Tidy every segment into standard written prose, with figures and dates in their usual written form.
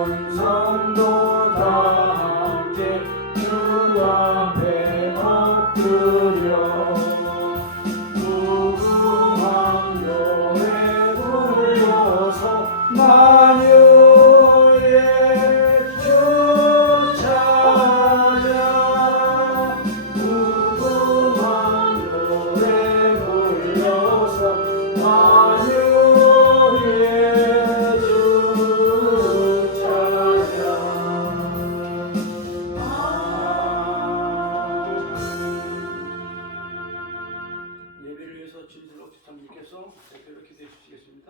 온 성도 다 함께 주 앞에 엎드려 무궁한 노래 불러서 만유의 주 찾아 무궁한 노래 불러서 만유의 주 찾아 예배를 위해서 진실로 집사님께서 대표로 기도해 주시겠습니다.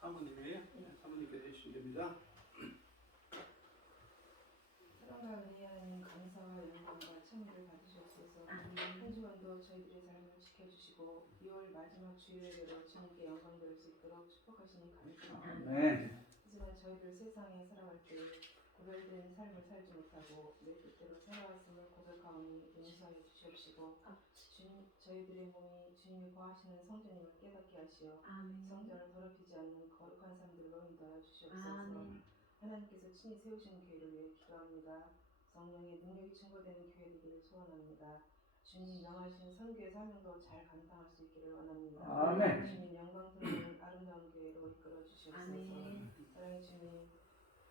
사모님이에요. 사모님께 해주시면 됩니다. 사랑과 은혜 하나님 감사와 영광과 찬미를 받으시옵소서. 한 주간도 저희들의 삶을 지켜주시고 2월 마지막 주일에도 주님께 영광 돌릴 수 있도록 축복하시니 감사합니다. 네. 하지만 저희들 세상에 살아갈 때 구별된 삶을 살지 못하고 내 뜻대로 살아왔음을 고백하오니 용서해 주시옵시고 주님, 저희들의 몸이 주님이 거하시는 성전임을 깨닫게 하시어 성전을 더럽히지 않는 거룩한 삶들로 인도하여 주시옵소서. 하나님께서 친히 세우시는 교회를 위해 기도합니다. 성령의 능력이 증거되는 교회 되기를 소원합니다. 주님 명하신 선교의 사명도 잘 감당할 수 있기를 원합니다. 아멘. 주님 영광 돌리는 아름다운 교회로 이끌어 주시옵소서. 사랑의 주님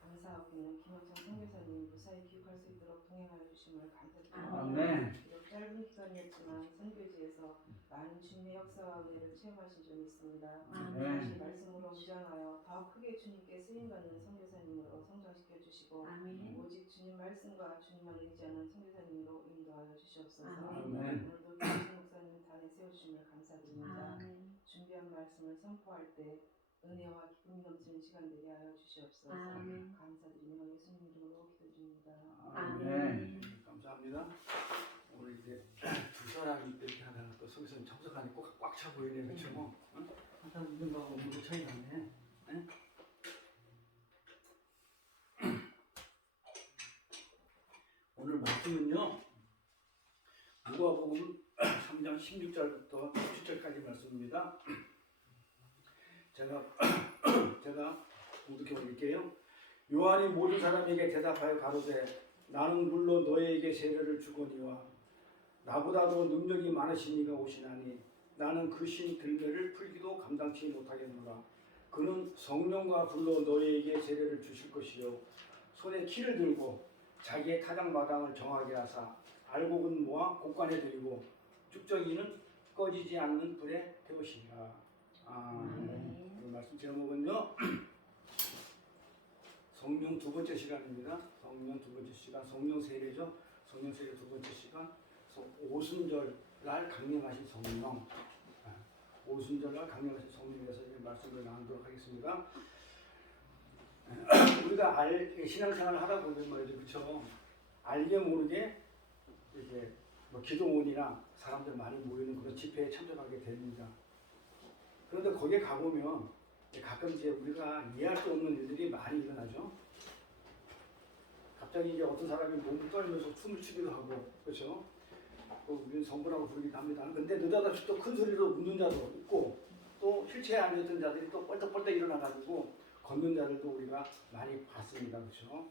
감사하고 있는 김영창 선교사님 무사히 귀국할 수 있도록 동행하여 주심을 감사드립니다. 아멘. 비록 짧은 기간이었지만 선교지에서 많은 주님의 역사와 은혜를 체험하신 점이 있습니다. 다시 말씀으로 무장하여 더 크게 주님께 쓰임받는 선교사님으로 성장시켜 주시고 오직 주님 말씀과 주님만 의지하는 선교사님으로 인도하여 주시옵소서. 오늘도 김영창 목사님 단에 세워주심을 감사드립니다. 준비한 말씀을 선포할 때 은혜와 기쁨이 넘치는 시간 되게 하여 주시옵소서. 감사드리며 예수님 이름으로 기도드립니다. 아멘. 감사합니다. 오늘 이제 두 사람이 이렇게 하다가 또 성선 참석하니 꽉 차 보이네, 그렇죠? 뭐 항상 있는 거하고 없는 거 차이 나네. 네? 오늘 말씀은요, 누가복음 3장 16절부터 17절까지 말씀입니다. 제가 공독해 드릴게요. 요한이 모든 사람에게 대답하여 가로되 나는 물론 너희에게 세례를 주거니와 나보다도 능력이 많으신 이가 오시나니 나는 그 신 들매를 풀기도 감당치 못하겠노라. 그는 성령과 불로 너희에게 세례를 주실 것이요 손에 키를 들고 자기의 타작마당을 정하게 하사 알곡은 모아 곡간에 들이고 쭉정이는 꺼지지 않는 불에 태우시리라. 이 말씀 제목은요, 성령 두 번째 시간입니다. 성령 두 번째 시간, 성령 세례죠. 성령 세례 두 번째 시간. 오순절 날 강림하신 성령, 오순절 날 강림하신 성령에서 말씀을 나누도록 하겠습니다. 우리가 신앙생활을 하다 보면 말이죠, 그렇죠? 알게 모르게 이렇게 뭐 기도원이나 사람들 많이 모이는 그런 집회에 참석하게 됩니다. 그런데 거기에 가보면 가끔 이제 우리가 이해할 수 없는 일들이 많이 일어나죠. 갑자기 이제 어떤 사람이 몸을 떨면서 춤을 추기도 하고, 그렇죠? 우리는 성부라고 부르기도 합니다. 근데 느닷없이 또 큰 소리로 웃는 자도 있고, 또 휠체어에 앉아있던 자들이 또 뻘떡뻘떡 일어나가지고 걷는 자들도 우리가 많이 봤습니다. 그렇죠?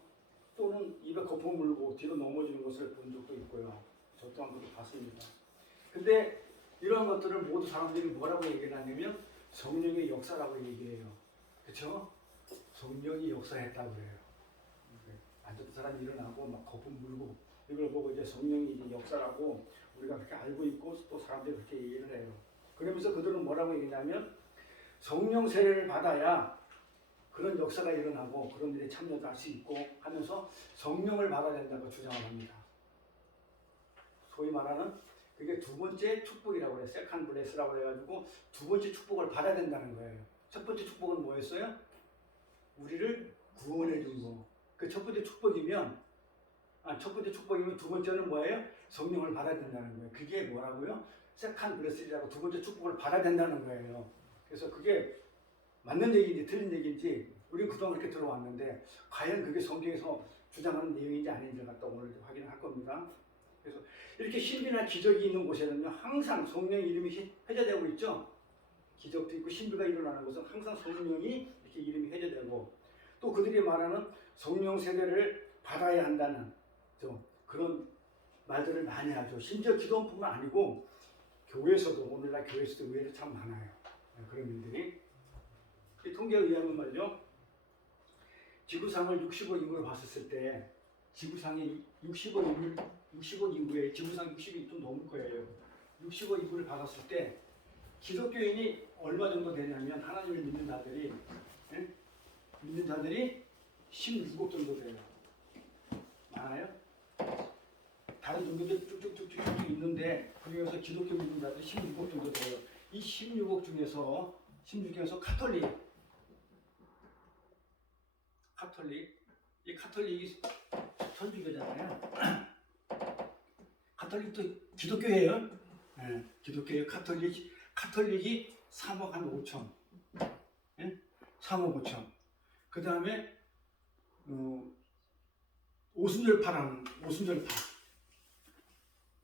또는 입에 거품 물고 뒤로 넘어지는 것을 본 적도 있고요. 저 또한 그것도 봤습니다. 근데 이런 것들을 모두 사람들이 뭐라고 얘기를 하냐면 성령의 역사라고 얘기해요. 그렇죠? 성령이 역사했다고 그래요. 앉았던 사람이 일어나고 막 거품 물고 이걸 보고 이제 성령이 이제 역사라고 우리가 그렇게 알고 있고 또 사람들이 그렇게 얘기를 해요. 그러면서 그들은 뭐라고 얘기냐면 성령 세례를 받아야 그런 역사가 일어나고 그런 일에 참여할 수 있고 하면서 성령을 받아야 된다고 주장을 합니다. 소위 말하는 그게 두 번째 축복이라고 해요. 세컨 블레스라고 해가지고 두 번째 축복을 받아야 된다는 거예요. 첫 번째 축복은 뭐였어요? 우리를 구원해 준 거. 그 첫 번째 축복이면 두 번째는 뭐예요? 성령을 받아야 된다는 거예요. 그게 뭐라고요? 세컨 블레스라고 두 번째 축복을 받아야 된다는 거예요. 그래서 그게 맞는 얘기인지 틀린 얘기인지 우리는 그동안 그렇게 들어왔는데 과연 그게 성경에서 주장하는 내용인지 아닌지 갖다 오늘 확인을 할 겁니다. 그래서 이렇게 신비나 기적이 있는 곳에는요 항상 성령의 이름이 회자되고 있죠. 기적도 있고 신비가 일어나는 곳은 항상 성령이 이렇게 이름이 회자되고 또 그들이 말하는 성령 세례를 받아야 한다는 좀 그런 말들을 많이 하죠. 심지어 기도원뿐만 아니고 교회에서도, 오늘날 교회에서도 의외로 참 많아요. 그런 일들이. 이 통계에 의하면 말이죠, 지구상을 60억 인구로 봤었을 때 지구상이 60억 인구에 지구상 60이 좀 넘을 거예요. 60억 인구를 받았을 때 기독교인이 얼마 정도 되냐면, 하나님을 믿는 자들이, 예? 믿는 자들이 16억 정도 돼요. 많아요? 다른 종교들 쭉쭉쭉쭉 있는데 그중에서 기독교 믿는 자들이 16억 정도 돼요. 이 16억 중에서 이 카톨릭이 천주교잖아요. 카톨릭도 기독교예요. 네, 기독교예요. 카톨릭이 3억 한 5천. 네? 3억 5천. 그 다음에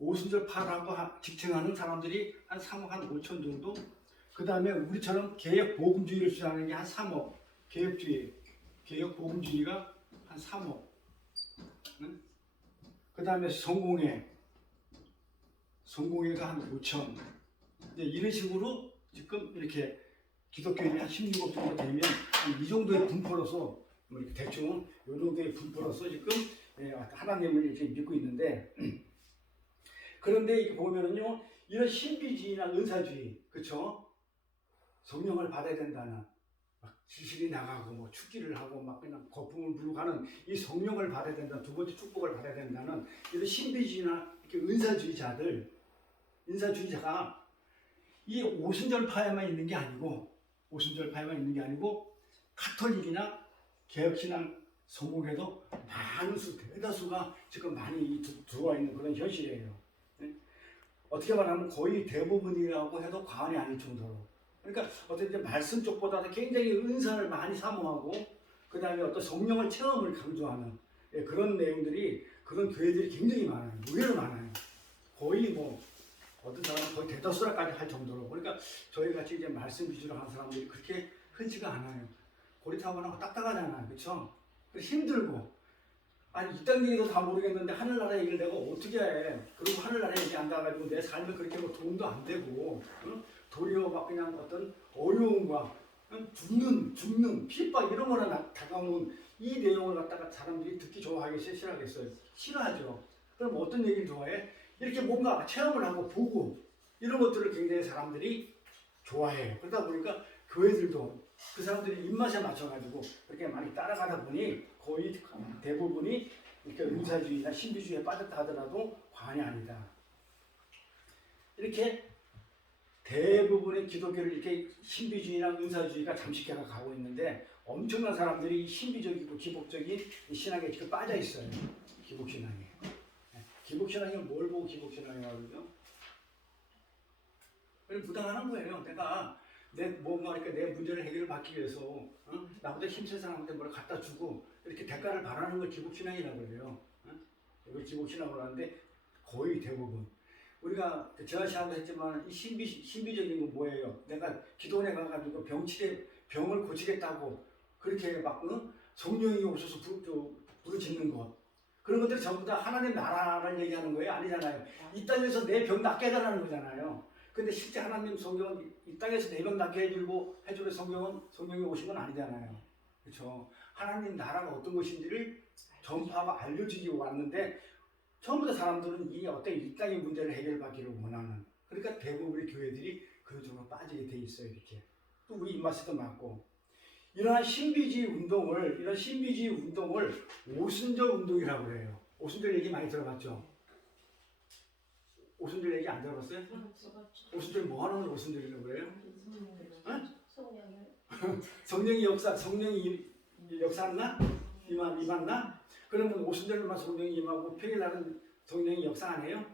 오순절파라고 지칭하는 사람들이 한 3억 한 5천 정도. 그 다음에 우리처럼 개혁 복음주의를 주장하는 게 한 3억. 개혁 복음주의가 한 3억. 응? 그 다음에 성공회가 한 5천. 이런 식으로 지금 이렇게 기독교인이 한 16억 정도 되면 이 정도의 분포로서 이렇게 대충 이 정도의 분포로서 지금 하나님을 이렇게 믿고 있는데, 그런데 이렇게 보면은요, 이런 신비주의나 은사주의, 그렇죠? 성령을 받아야 된다는, 막 지실이 나가고 뭐 축기를 하고 막 그냥 거품을 불고 가는 이 성령을 받아야 된다, 두 번째 축복을 받아야 된다는 이런 신비주의나 이렇게 은사주의자가 이 오순절파에만 있는 게 아니고 카톨릭이나 개혁신앙 성공회도 많은 대다수가 지금 많이 들어와 있는 그런 현실이에요. 어떻게 말하면 거의 대부분이라고 해도 과언이 아닐 정도로. 그러니까 어떻게 말씀 쪽보다도 굉장히 은사를 많이 사모하고, 그 다음에 어떤 성령을 체험을 강조하는 그런 내용들이, 그런 교회들이 굉장히 많아요. 의외로 많아요. 거의 뭐 어떤 사람은 거의 대다수라까지 할 정도로. 그러니까 저희 같이 이제 말씀 위주로 하는 사람들이 그렇게 흔치가 않아요. 고리타분하고 딱딱하잖아요, 그렇죠? 힘들고. 아니 이 땅 얘기도 다 모르겠는데 하늘나라 얘기를 내가 어떻게 해? 그리고 하늘나라 얘기 안 가가지고 내 삶에 그렇게 뭐 도움도 안 되고, 응? 도리어 막 그냥 어떤 어려움과 죽는 핍박 이런 거나 다가오는 이 내용을 갖다가 사람들이 듣기 좋아하겠어요? 싫어하겠어요? 싫어하죠. 그럼 어떤 얘기를 좋아해? 이렇게 뭔가 체험을 하고 보고 이런 것들을 굉장히 사람들이 좋아해요. 그러다 보니까 교회들도 그 사람들이 입맛에 맞춰가지고 그렇게 많이 따라가다 보니 거의 대부분이 이렇게 은사주의나 신비주의에 빠졌다 하더라도 과언이 아니다. 이렇게 대부분의 기독교를 이렇게 신비주의나 은사주의가 잠식해가 가고 있는데, 엄청난 사람들이 신비적이고 기복적인 신앙에 지금 빠져 있어요. 기복신앙에. 기복신앙이 뭘 보고 기복신앙이라고 그러죠? 그냥 부당하는 거예요. 내가 내 문제를 해결받기 위해서 나보다 힘센 사람한테 뭘 갖다 주고 이렇게 대가를 바라는 걸 기복신앙이라고 그래요. 이걸 기복신앙으로 하는데 거의 대부분 우리가 제가 시작도 했지만 이 신비적인 건 뭐예요? 내가 기도원에 가가지고 병을 고치겠다고 그렇게 막 성령이 오셔서 부르짖는 것, 그런 것들이 전부 다 하나님 나라를 얘기하는 거예요? 아니잖아요. 이 땅에서 내 병 낫게 해달라는 거잖아요. 근데 실제 하나님 성경은 이 땅에서 내 병 낫게 해주는 성경이 오신 건 아니잖아요. 그렇죠? 하나님 나라가 어떤 것인지를 전파하고 알려주기 왔는데, 전부 다 사람들은 이 땅의 문제를 해결받기를 원하는, 그러니까 대부분의 교회들이 그런 쪽으로 빠지게 돼 있어요. 이렇게 또 우리 입맛에도 맞고, 이러한 신비주의 운동을 오순절 운동이라고 그래요. 오순절 얘기 많이 들어봤죠? 오순절 얘기 안 들어봤어요? 오순절 뭐 하는 오순절이라고 그래요? 성령이 역사했나? 임했나? 그러면 오순절만 성령이 임하고 평일날은 성령이 역사 안 해요?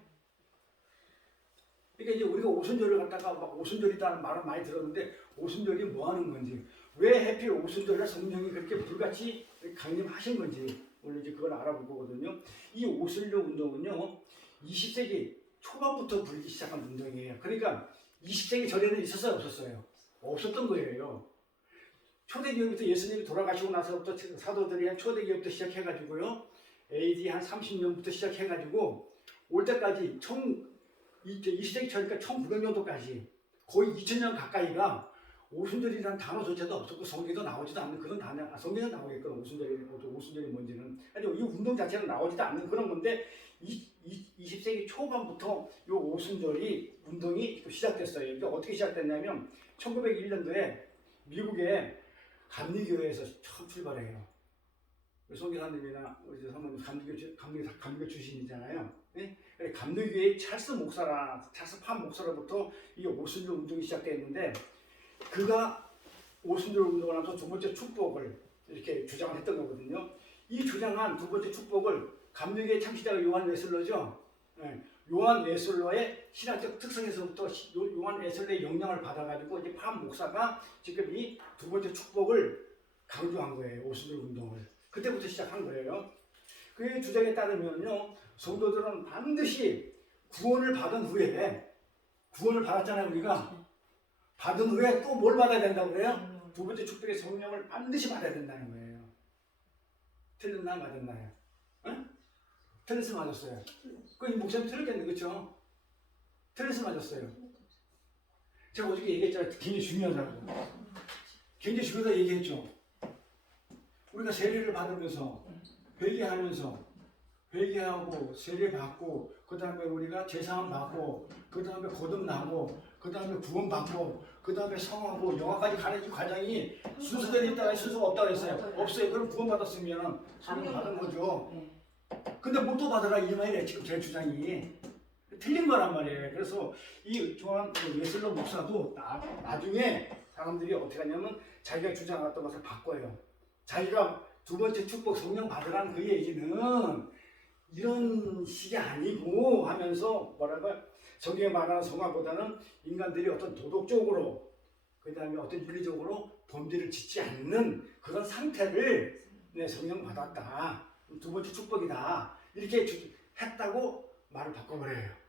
그러니까 이제 우리가 오순절을 갖다가 막 오순절이다는 말을 많이 들었는데, 오순절이 뭐 하는 건지, 왜 하필 오순절에 성령이 그렇게 불같이 강림하신 건지 오늘 이제 그걸 알아볼 거거든요. 이 오순절 운동은요, 20세기 초반부터 불기 시작한 운동이에요. 그러니까 20세기 전에는 있었어요, 없었어요? 없었던 거예요. 초대교회부터 예수님이 돌아가시고 나서부터 사도들이 한 초대교회부터 시작해가지고요. AD 한 30년부터 시작해가지고 올 때까지 20세기 초니까 1900년도까지 거의 2000년 가까이가 오순절이라는 단어조차도 없었고 성경에도 나오지도 않는 그런 단어, 성경에 나오겠거든. 오순절이 뭔지는. 아니, 이 운동 자체는 나오지도 않는 그런 건데 20세기 초반부터 이 오순절이 운동이 시작됐어요. 그러니까 어떻게 시작됐냐면 1901년도에 미국의 감리교회에서 처음 출발해요. 송교사님이나 우리 사모님 감리교 출신이잖아요. 네? 감리교회의 찰스 팜 목사로부터 이 오순절 운동이 시작됐는데 그가 오순절 운동을 하면서 두 번째 축복을 이렇게 주장을 했던 거거든요. 이 주장한 두 번째 축복을 감리교의 창시자가 요한 웨슬러죠. 네. 요한 웨슬러의 신학적 특성에서부터 요한 웨슬러의 영향을 받아가지고 이제 팜 목사가 지금 이 두 번째 축복을 강조한 거예요. 오순절 운동을. 그때부터 시작한 거예요. 그의 주장에 따르면요, 성도들은 반드시 구원을 받은 후에, 구원을 받았잖아요, 우리가. 받은 후에 또 뭘 받아야 된다고 그래요? 두 번째 축복의 성령을 반드시 받아야 된다는 거예요. 틀렸나요? 맞았나요? 응? 틀렸어 맞았어요. 그 목사님 틀렸겠네, 그렇죠? 틀렸어 맞았어요. 제가 어저께 얘기했잖아요. 굉장히 중요하다고. 굉장히 중요하다고 얘기했죠. 우리가 세례를 받으면서 회개하고 세례 받고 그 다음에 우리가 제사함 받고 그 다음에 거듭나고 그 다음에 구원 받고 그 다음에 성하고 영화까지 가는 이 과정이 순서대로 있다가 순서가 없다고 했어요. 없어요. 그럼 구원 받았으면 성령 받은 거죠. 근데 못 또 받으라 이 말이에요. 지금 제 주장이 틀린 거란 말이에요. 그래서 이 조한 웨슬러 목사도 나중에 사람들이 어떻게 하냐면 자기가 주장했던 것을 바꿔요. 자기가 두 번째 축복 성령 받으라는 그 얘기는 이런 식이 아니고 하면서 뭐랄까 성경에 말하는 성화보다는 인간들이 어떤 도덕적으로 그 다음에 어떤 윤리적으로 범죄를 짓지 않는 그런 상태를 성령 받았다. 두 번째 축복이다. 이렇게 했다고 말을 바꿔버려요.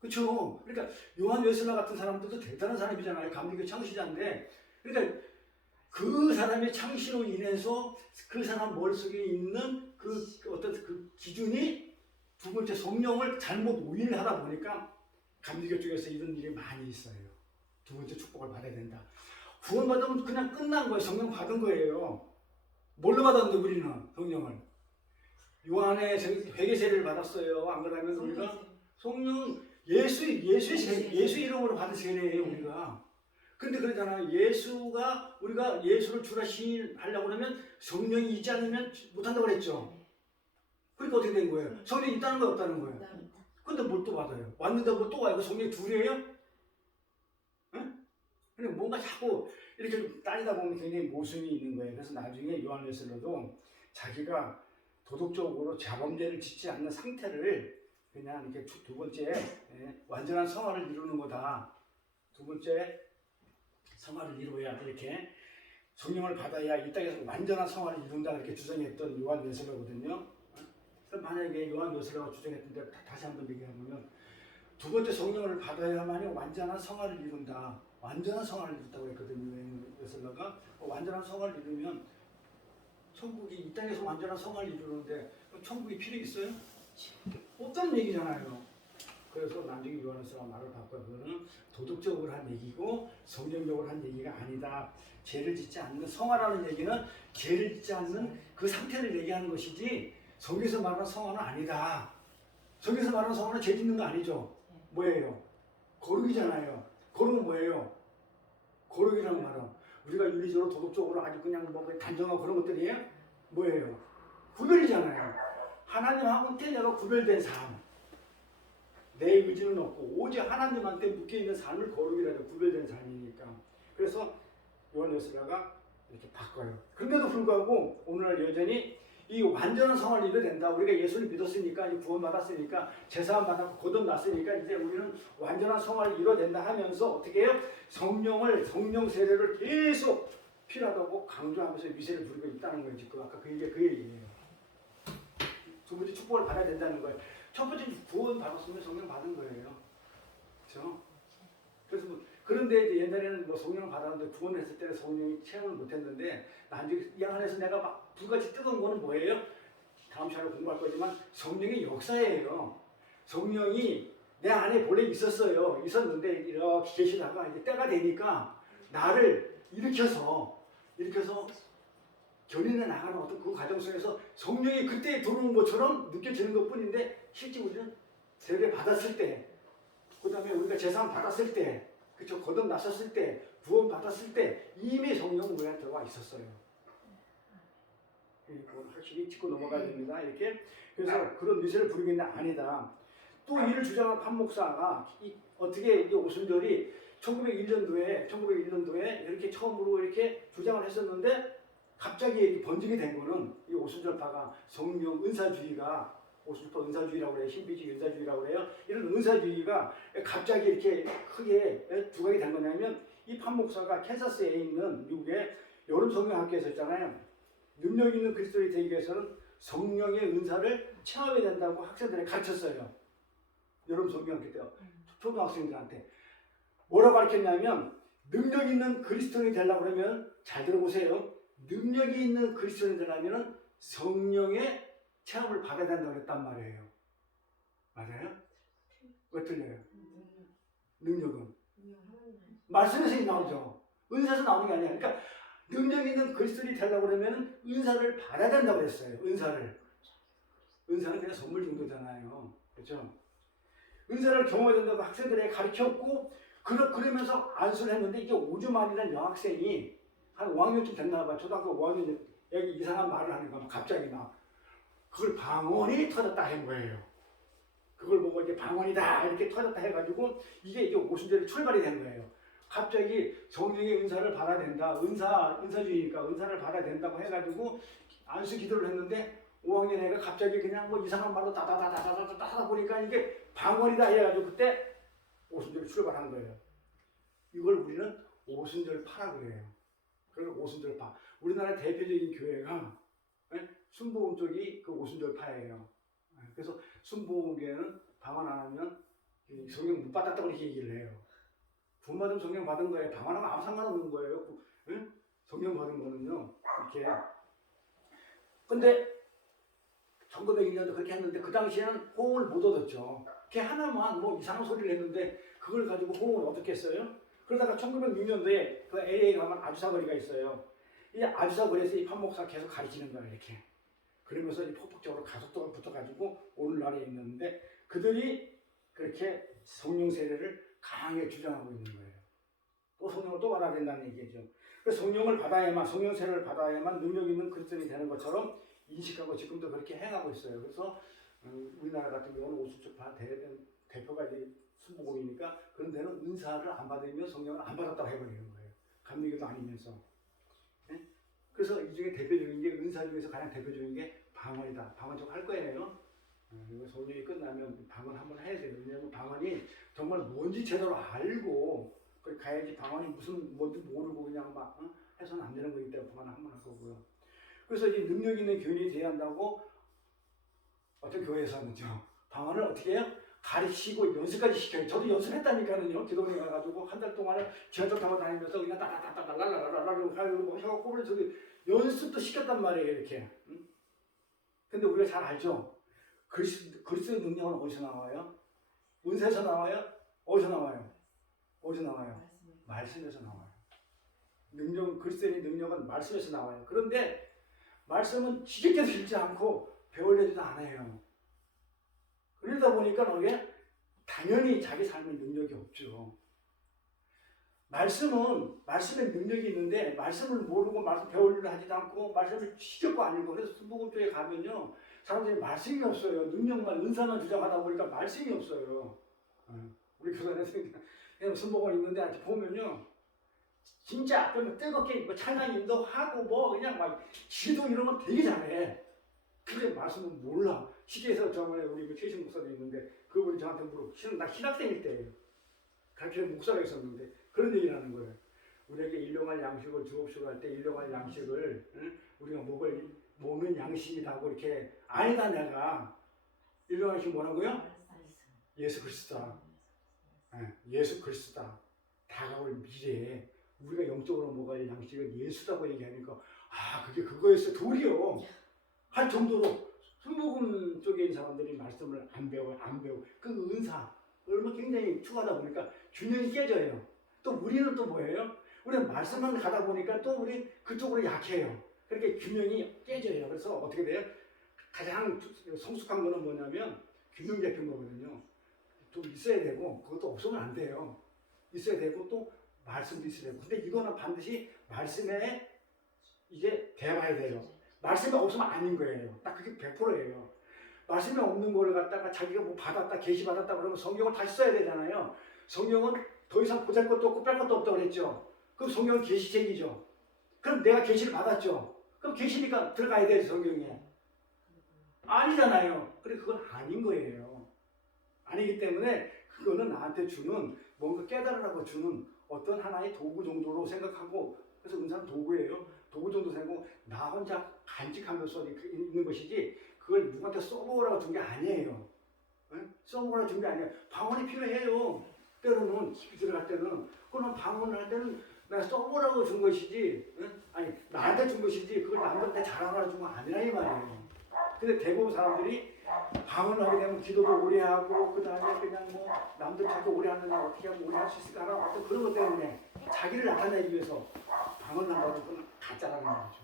그렇죠? 그러니까 요한 웨슬러 같은 사람들도 대단한 사람이잖아요. 감리교 창시자인데 그러니까 그 사람의 창시로 인해서 그 사람 머릿속에 있는 그 어떤 그 기준이 두 번째 성령을 잘못 오인하다 보니까 감리교 쪽에서 이런 일이 많이 있어요. 두 번째 축복을 받아야 된다. 구원받으면 그냥 끝난 거예요. 성령 받은 거예요. 뭘로 받았는데 우리는 성령을? 요한의 회개세례를 받았어요. 안 그러면 우리가 성령 예수 이름으로 받은 세례예요. 우리가. 근데 그러잖아요. 우리가 예수를 주라 시인하려고 그러면 성령이 있지 않으면 못한다고 그랬죠. 그러니까 어떻게 된 거예요? 성령이 있다는 거 없다는 거예요. 근데 뭘 또 받아요? 왔는데 뭐 또 와요? 성령이 둘이에요? 응? 근데 뭔가 자꾸 이렇게 좀 따지다 보면 굉장히 모순이 있는 거예요. 그래서 나중에 요한 웨슬러도 자기가 도덕적으로 자범죄를 짓지 않는 상태를 그냥 이렇게 두 번째 완전한 성화를 이루는 거다. 두 번째 성화를 이루어야 이렇게 성령을 받아야 이 땅에서 완전한 성화를 이룬다 이렇게 주장했던 요한 웨슬러거든요. 만약에 요한 웨슬러가 주장했던 데 다시 한번 얘기하면 두 번째 성령을 받아야만이 완전한 성화를 이룬다. 완전한 성화를 이룬다고 했거든요. 웨슬러가 완전한 성화를 이루면 천국이 이 땅에서 완전한 성화를 이루는데 천국이 필요 있어요? 없다는 얘기잖아요. 그래서 나중에 요한 웨슬러가 말을 바꿔 그거는 도덕적으로 한 얘기고 성경적으로 한 얘기가 아니다. 죄를 짓지 않는 성화라는 얘기는 죄를 짓지 않는 그 상태를 얘기하는 것이지 성경에서 말하는 성화는 아니다. 성경에서 말하는 성화는 죄 짓는 거 아니죠. 뭐예요? 거룩이잖아요. 거룩은 뭐예요? 거룩이라는 말은 우리가 윤리적으로 도덕적으로 아주 그냥 뭐 단정하고 그런 것들이에요? 뭐예요? 구별이잖아요. 하나님하고는 내가 구별된 삶. 내 의지는 없고 오직 하나님한테 묶여있는 삶을 거룩이라 해서 구별된 삶이니까. 그래서 요한 웨슬러가 이렇게 바꿔요. 그런데도 불구하고 오늘날 여전히 이 완전한 성화를 이뤄야 된다. 우리가 예수를 믿었으니까 구원받았으니까 제사함 받았고 거듭났으니까 이제 우리는 완전한 성화를 이뤄야 된다 하면서 어떻게 해요? 성령 세례를 계속 필요하다고 강조하면서 위세를 부리고 있다는 거예요. 지금 아까 그 얘기예요. 두 번째 축복을 받아야 된다는 거예요. 첫 번째 구원 받았으면 성령 받은 거예요. 그렇죠? 그래서 그런데 이제 옛날에는 뭐 성령을 받았는데 구원했을 때는 성령이 체험을 못했는데 나중에 이 안에서 내가 막 불같이 뜨거운 거는 뭐예요? 다음 시간에 공부할 거지만 성령의 역사예요. 성령이 내 안에 본래 있었어요. 있었는데 이렇게 계시다가 이제 때가 되니까 나를 일으켜서 견인해 나가는 어떤 그 과정 속에서 성령이 그때 들어온 것처럼 느껴지는 것 뿐인데 실제 우리는 세례 받았을 때, 그 다음에 우리가 제사함 받았을 때, 그쵸, 거듭났었을 때, 구원 받았을 때 이미 성령 우리한테 들어와 있었어요. 이건 확실히 짚고 넘어가야 됩니다. 이렇게. 그래서 그런 미세를 부르기는 아니다. 또 이를 주장한 판 목사가 어떻게 이 오순절이 1901년도에 이렇게 처음으로 이렇게 주장을 했었는데 갑자기 이렇게 번지게 된 거는 이 오순절파가 성령 은사주의가 오순절파 은사주의라고 그래요. 신비주의 은사주의라고 그래요. 이런 은사주의가 갑자기 이렇게 크게 두각이 된 거냐면 이 판 목사가 캔사스에 있는 미국의 여름 성경학교에서 있잖아요. 능력 있는 그리스도인이 되기 위해서는 성령의 은사를 체험해야 된다고 학생들에게 가르쳤어요. 여름 성경학교 때 초등학생들한테 뭐라고 가르쳤냐면 능력 있는 그리스도인이 되려고 그러면 잘 들어보세요. 능력이 있는 그리스도인이 되려면 성령의 체험을 받아야 된다고 그랬단 말이에요. 맞아요? 왜 틀려요? 능력은 말씀에서 나오죠. 은사에서 나오는 게 아니야. 그러니까 능력 있는 그리스도인이 되려고 그러면 은사를 받아야 된다고 그랬어요. 은사는 그냥 선물 정도잖아요. 그렇죠? 은사를 경험해야 된다고 학생들에게 가르쳤고 그러면서 안수를 했는데 이게 오주만이라는 여학생이 한 5학년쯤 됐나 봐. 초등학교 5학년 여기 이상한 말을 하는 거야. 갑자기 막 그걸 방언이 터졌다 한 거예요. 그걸 보고 이제 방언이다 이렇게 터졌다 해가지고 이게 오순절에 출발이 된 거예요. 갑자기 성령의 은사를 받아야 된다. 은사주의니까 은사를 받아야 된다고 해가지고 안수 기도를 했는데 5학년 애가 갑자기 그냥 뭐 이상한 말로 다다다다다다다 하다 보니까 이게 방언이다 해가지고 그때 오순절에 출발한 거예요. 이걸 우리는 오순절파라고 해요. 그래서 오순절파. 우리나라 대표적인 교회가 순복음 쪽이 그 오순절파예요. 그래서 순복음교회는 방언 안 하면 성령 못 받았다고 이렇게 얘기를 해요. 부모님 성령 받은 거에 방언하면 아무 상관없는 거예요. 성령 받은 거는요. 이렇게. 근데 1901년도 그렇게 했는데 그 당시에는 호응을 못 얻었죠. 걔 하나만 뭐 이상한 소리를 했는데 그걸 가지고 호응을 어떻게 했어요? 그러다가 1906년도에 그 LA 가면 아주사 거리가 있어요. 이 아주사 거리에서 이 판 목사 계속 가르치는 거예요. 이렇게. 그러면서 이 폭폭적으로 가속도가 붙어가지고 오늘날에 있는데 그들이 그렇게 성령 세례를 강하게 주장하고 있는 거예요. 또 성령을 또 받아야 된다는 얘기죠. 그래서 성령을 받아야만, 성령 세례를 받아야만 능력 있는 그리스도인이 되는 것처럼 인식하고 지금도 그렇게 행하고 있어요. 그래서 우리나라 같은 경우는 오순절파 대표가 이제 순복음이니까 그런 데는 은사를 안 받으면 성령을 안 받았다고 해버리는 거예요. 감리교도 아니면서. 네? 그래서 이 중에 대표적인 게 은사 중에서 가장 대표적인 게 방언이다. 방언 좀 할 거예요. 성령이 끝나면 방언 한번 해야 돼요. 왜냐하면 방언이 정말 뭔지 제대로 알고 가야지 방언이 무슨 뭔지 모르고 그냥 막 해서는 안 되는 거기 때문에 방언 한번 할 거고요. 그래서 이 능력 있는 교인이 돼야 한다고 어떤 교회에서는요. 방언을 어떻게 해요? 가르치고 연습까지 시켜요. 저도 연습했다니까요. 기도원에 가가지고 한 달 동안을 지하철 타고 다니면서 그냥 따다다다다 랄랄랄랄랄 하고 해갖고 그래서 연습도 시켰단 말이에요. 이렇게. 근데 우리가 잘 알죠. 그리스도의 능력은 어디서 나와요? 은사에서 나와요? 어디서 나와요? 어디서 나와요? 말씀에서 나와요. 그리스도의 능력은 말씀에서 나와요. 그런데 말씀은 지겹게도 읽지 않고 배우려지도 않아요. 그러다 보니까 이게 당연히 자기 삶의 능력이 없죠. 말씀에 능력이 있는데 말씀을 모르고 말씀 배우려고 하지도 않고 말씀을 지겹고 안 읽고 그래서 순복음 쪽에 가면요. 사람들이 말씀이 없어요. 능력만 은사만 주장하다 보니까 말씀이 없어요. 우리 교단에서 그냥 순복음 있는데 아직 보면요. 진짜 뜨겁게 뭐 찬양 인도하고 뭐 그냥 막 기도 이런 건 되게 잘해. 근데 말씀은 몰라. 시계에서 저번에 우리 최신 목사도 있는데 그분이 저한테 나 신학생일 때예요. 가르치는 목사가 있었는데 그런 얘기를 하는 거예요. 우리에게 일용할 양식을 주옵시고 할 때 일용할 양식을 우리가 먹는 양식이라고 이렇게 아니다 내가 일용할 양식 뭐라고요? 예수 그리스도다. 예수 그리스도다. 다가올 미래에 우리가 영적으로 먹어야 할 양식은 예수라고 얘기하니까 그게 그거였어. 도리어 할 정도로 순복음 쪽에 있는 사람들이 말씀을 안 배워. 그 은사 얼마 굉장히 추가하다 보니까 균형이 깨져요. 또 우리는 또 뭐예요? 우리는 말씀만 가다 보니까 또 우리 그쪽으로 약해요. 그렇게 균형이 깨져요. 그래서 어떻게 돼요? 가장 성숙한 거는 뭐냐면 균형 잡힌 거거든요. 좀 있어야 되고 그것도 없으면 안 돼요. 있어야 되고 또 말씀도 있어야 되고. 근데 이거는 반드시 말씀에 이제 대봐야 돼요. 말씀이 없으면 아닌 거예요. 딱 그게 100%예요. 말씀이 없는 걸 갖다가 자기가 뭐 받았다, 계시 받았다 그러면 성경을 다시 써야 되잖아요. 성경은 더 이상 보잘 것도 없고 뺄 것도 없다고 그랬죠. 그럼 성경은 계시책이죠. 그럼 내가 계시를 받았죠. 그럼 계시니까 들어가야 되죠, 성경에. 아니잖아요. 그래 그건 아닌 거예요. 아니기 때문에 그거는 나한테 주는 뭔가 깨달으라고 주는 어떤 하나의 도구 정도로 생각하고, 그래서 은사는 도구예요. 도구 정도 생각하고 나 혼자 간직하면서 있는 것이지 그걸 누구한테 써먹으라고 준 게 아니에요. 응? 써먹으라고 준 게 아니에요. 방언이 필요해요. 때로는 깊이 들어갈 때는 그건 방언을 할 때는 내가 써보라고 준 것이지, 응? 아니 나한테 준 것이지 그걸 남들한테 자랑하라고 준 건 아니라 이 말이에요. 근데 대부분 사람들이 방언을 하게 되면 기도도 오래 하고 그 다음에 그냥 뭐 남들 자꾸 오래 하느냐 어떻게 하면 오래 할 수 있을까 하는 어떤 그런 것 때문에 자기를 나타내기 위해서 방언을 한다고 그건 가짜라는 거죠.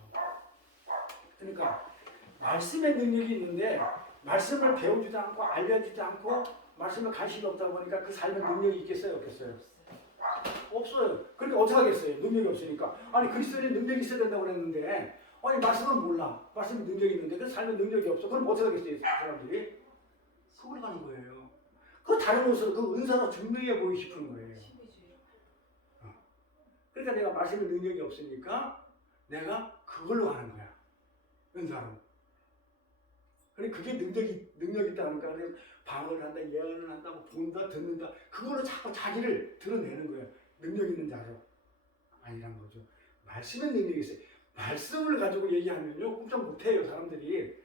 그러니까 말씀의 능력이 있는데 말씀을 배우지도 않고 알려주지 않고 말씀에 관심이 없다 보니까 그 삶의 능력이 있겠어요? 없겠어요? 없어요. 그러니까 어떻게 하겠어요? 능력이 없으니까. 아니 그리스도인이 능력이 있어야 된다고 그랬는데 아니 말씀은 몰라. 말씀이 능력이 있는데 그 삶의 능력이 없어. 그럼 어떻게 하겠어요? 사람들이? 속을 가는 거예요. 그 다른 것으로 그 은사로 증명해 보이고 싶은 거예요. 그러니까 내가 말씀의 능력이 없으니까 내가 그걸로 가는 거야. 은사로. 그러니까 그게 능력이 있다는 거야. 방언을 한다, 예언을 한다, 뭐 본다, 듣는다. 그걸로 자꾸 자기를 드러내는 거예요. 능력 있는 자로. 아니란 거죠. 말씀의 능력이 있어요. 말씀을 가지고 얘기하면요, 꼼짝 못해요, 사람들이.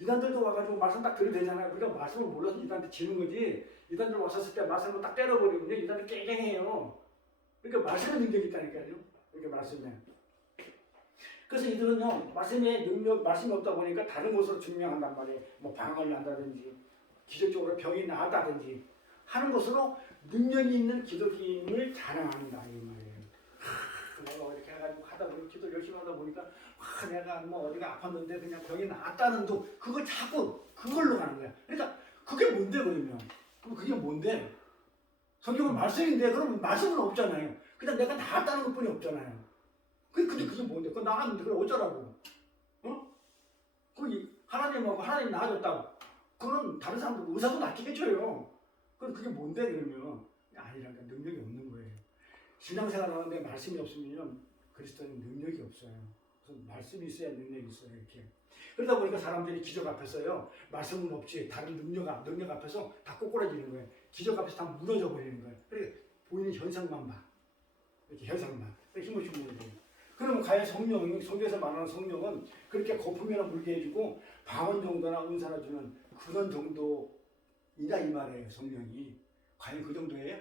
이단들도 와가지고 말씀 딱 들이대잖아요. 그러니까 말씀을 몰라서 이단한테 지는 거지. 이단들 왔었을 때 말씀을 딱 때려버리면요, 이단들 깨갱해요. 그러니까 말씀의 능력이 있다니까요. 그러니까 말씀에. 그래서 이들은요, 말씀이 없다 보니까 다른 것으로 증명한단 말이에요. 뭐 방언을 한다든지, 기적적으로 병이 나았다든지 하는 것으로 능력이 있는 기독인을 자랑한다 이 말이에요. 내가 이렇게 해가지고 하다 보니 기도 열심히 하다 보니까 내가 뭐 어디가 아팠는데 그냥 병이 나았다는 둥 그걸 자꾸 그걸로 가는 거야. 그러니까 그게 뭔데 그러면? 그럼 그게 뭔데? 성경은 말씀인데 그러면 말씀은 없잖아요. 그냥 내가 나았다는 것뿐이 없잖아요. 근데 그게 뭔데? 그거 나았는데 그걸 어쩌라고? 어? 그 하나님하고 하나님 나아졌다고. 그건 다른 사람들 의사도 낫게 해줘요. 그럼 그게 뭔데 그러면? 아니라니까 능력이 없는 거예요. 신앙생활 하는데 말씀이 없으면 그리스도는 능력이 없어요. 그래서 말씀이 있어야 능력이 있어요. 이렇게. 그러다 보니까 사람들이 기적 앞에서요. 말씀은 없지. 다른 능력 앞에서 다 꼬꾸라지는 거예요. 기적 앞에서 다 무너져 버리는 거예요. 그러니까 보이는 현상만 봐. 이렇게 현상만. 힘없이 보는 거예요. 그러면 과연 성경에서 말하는 성령은 그렇게 거품이나 물게 해주고 방언 정도나 은사나 주는 그런 정도이냐 이 말이에요. 성령이. 과연 그 정도예요?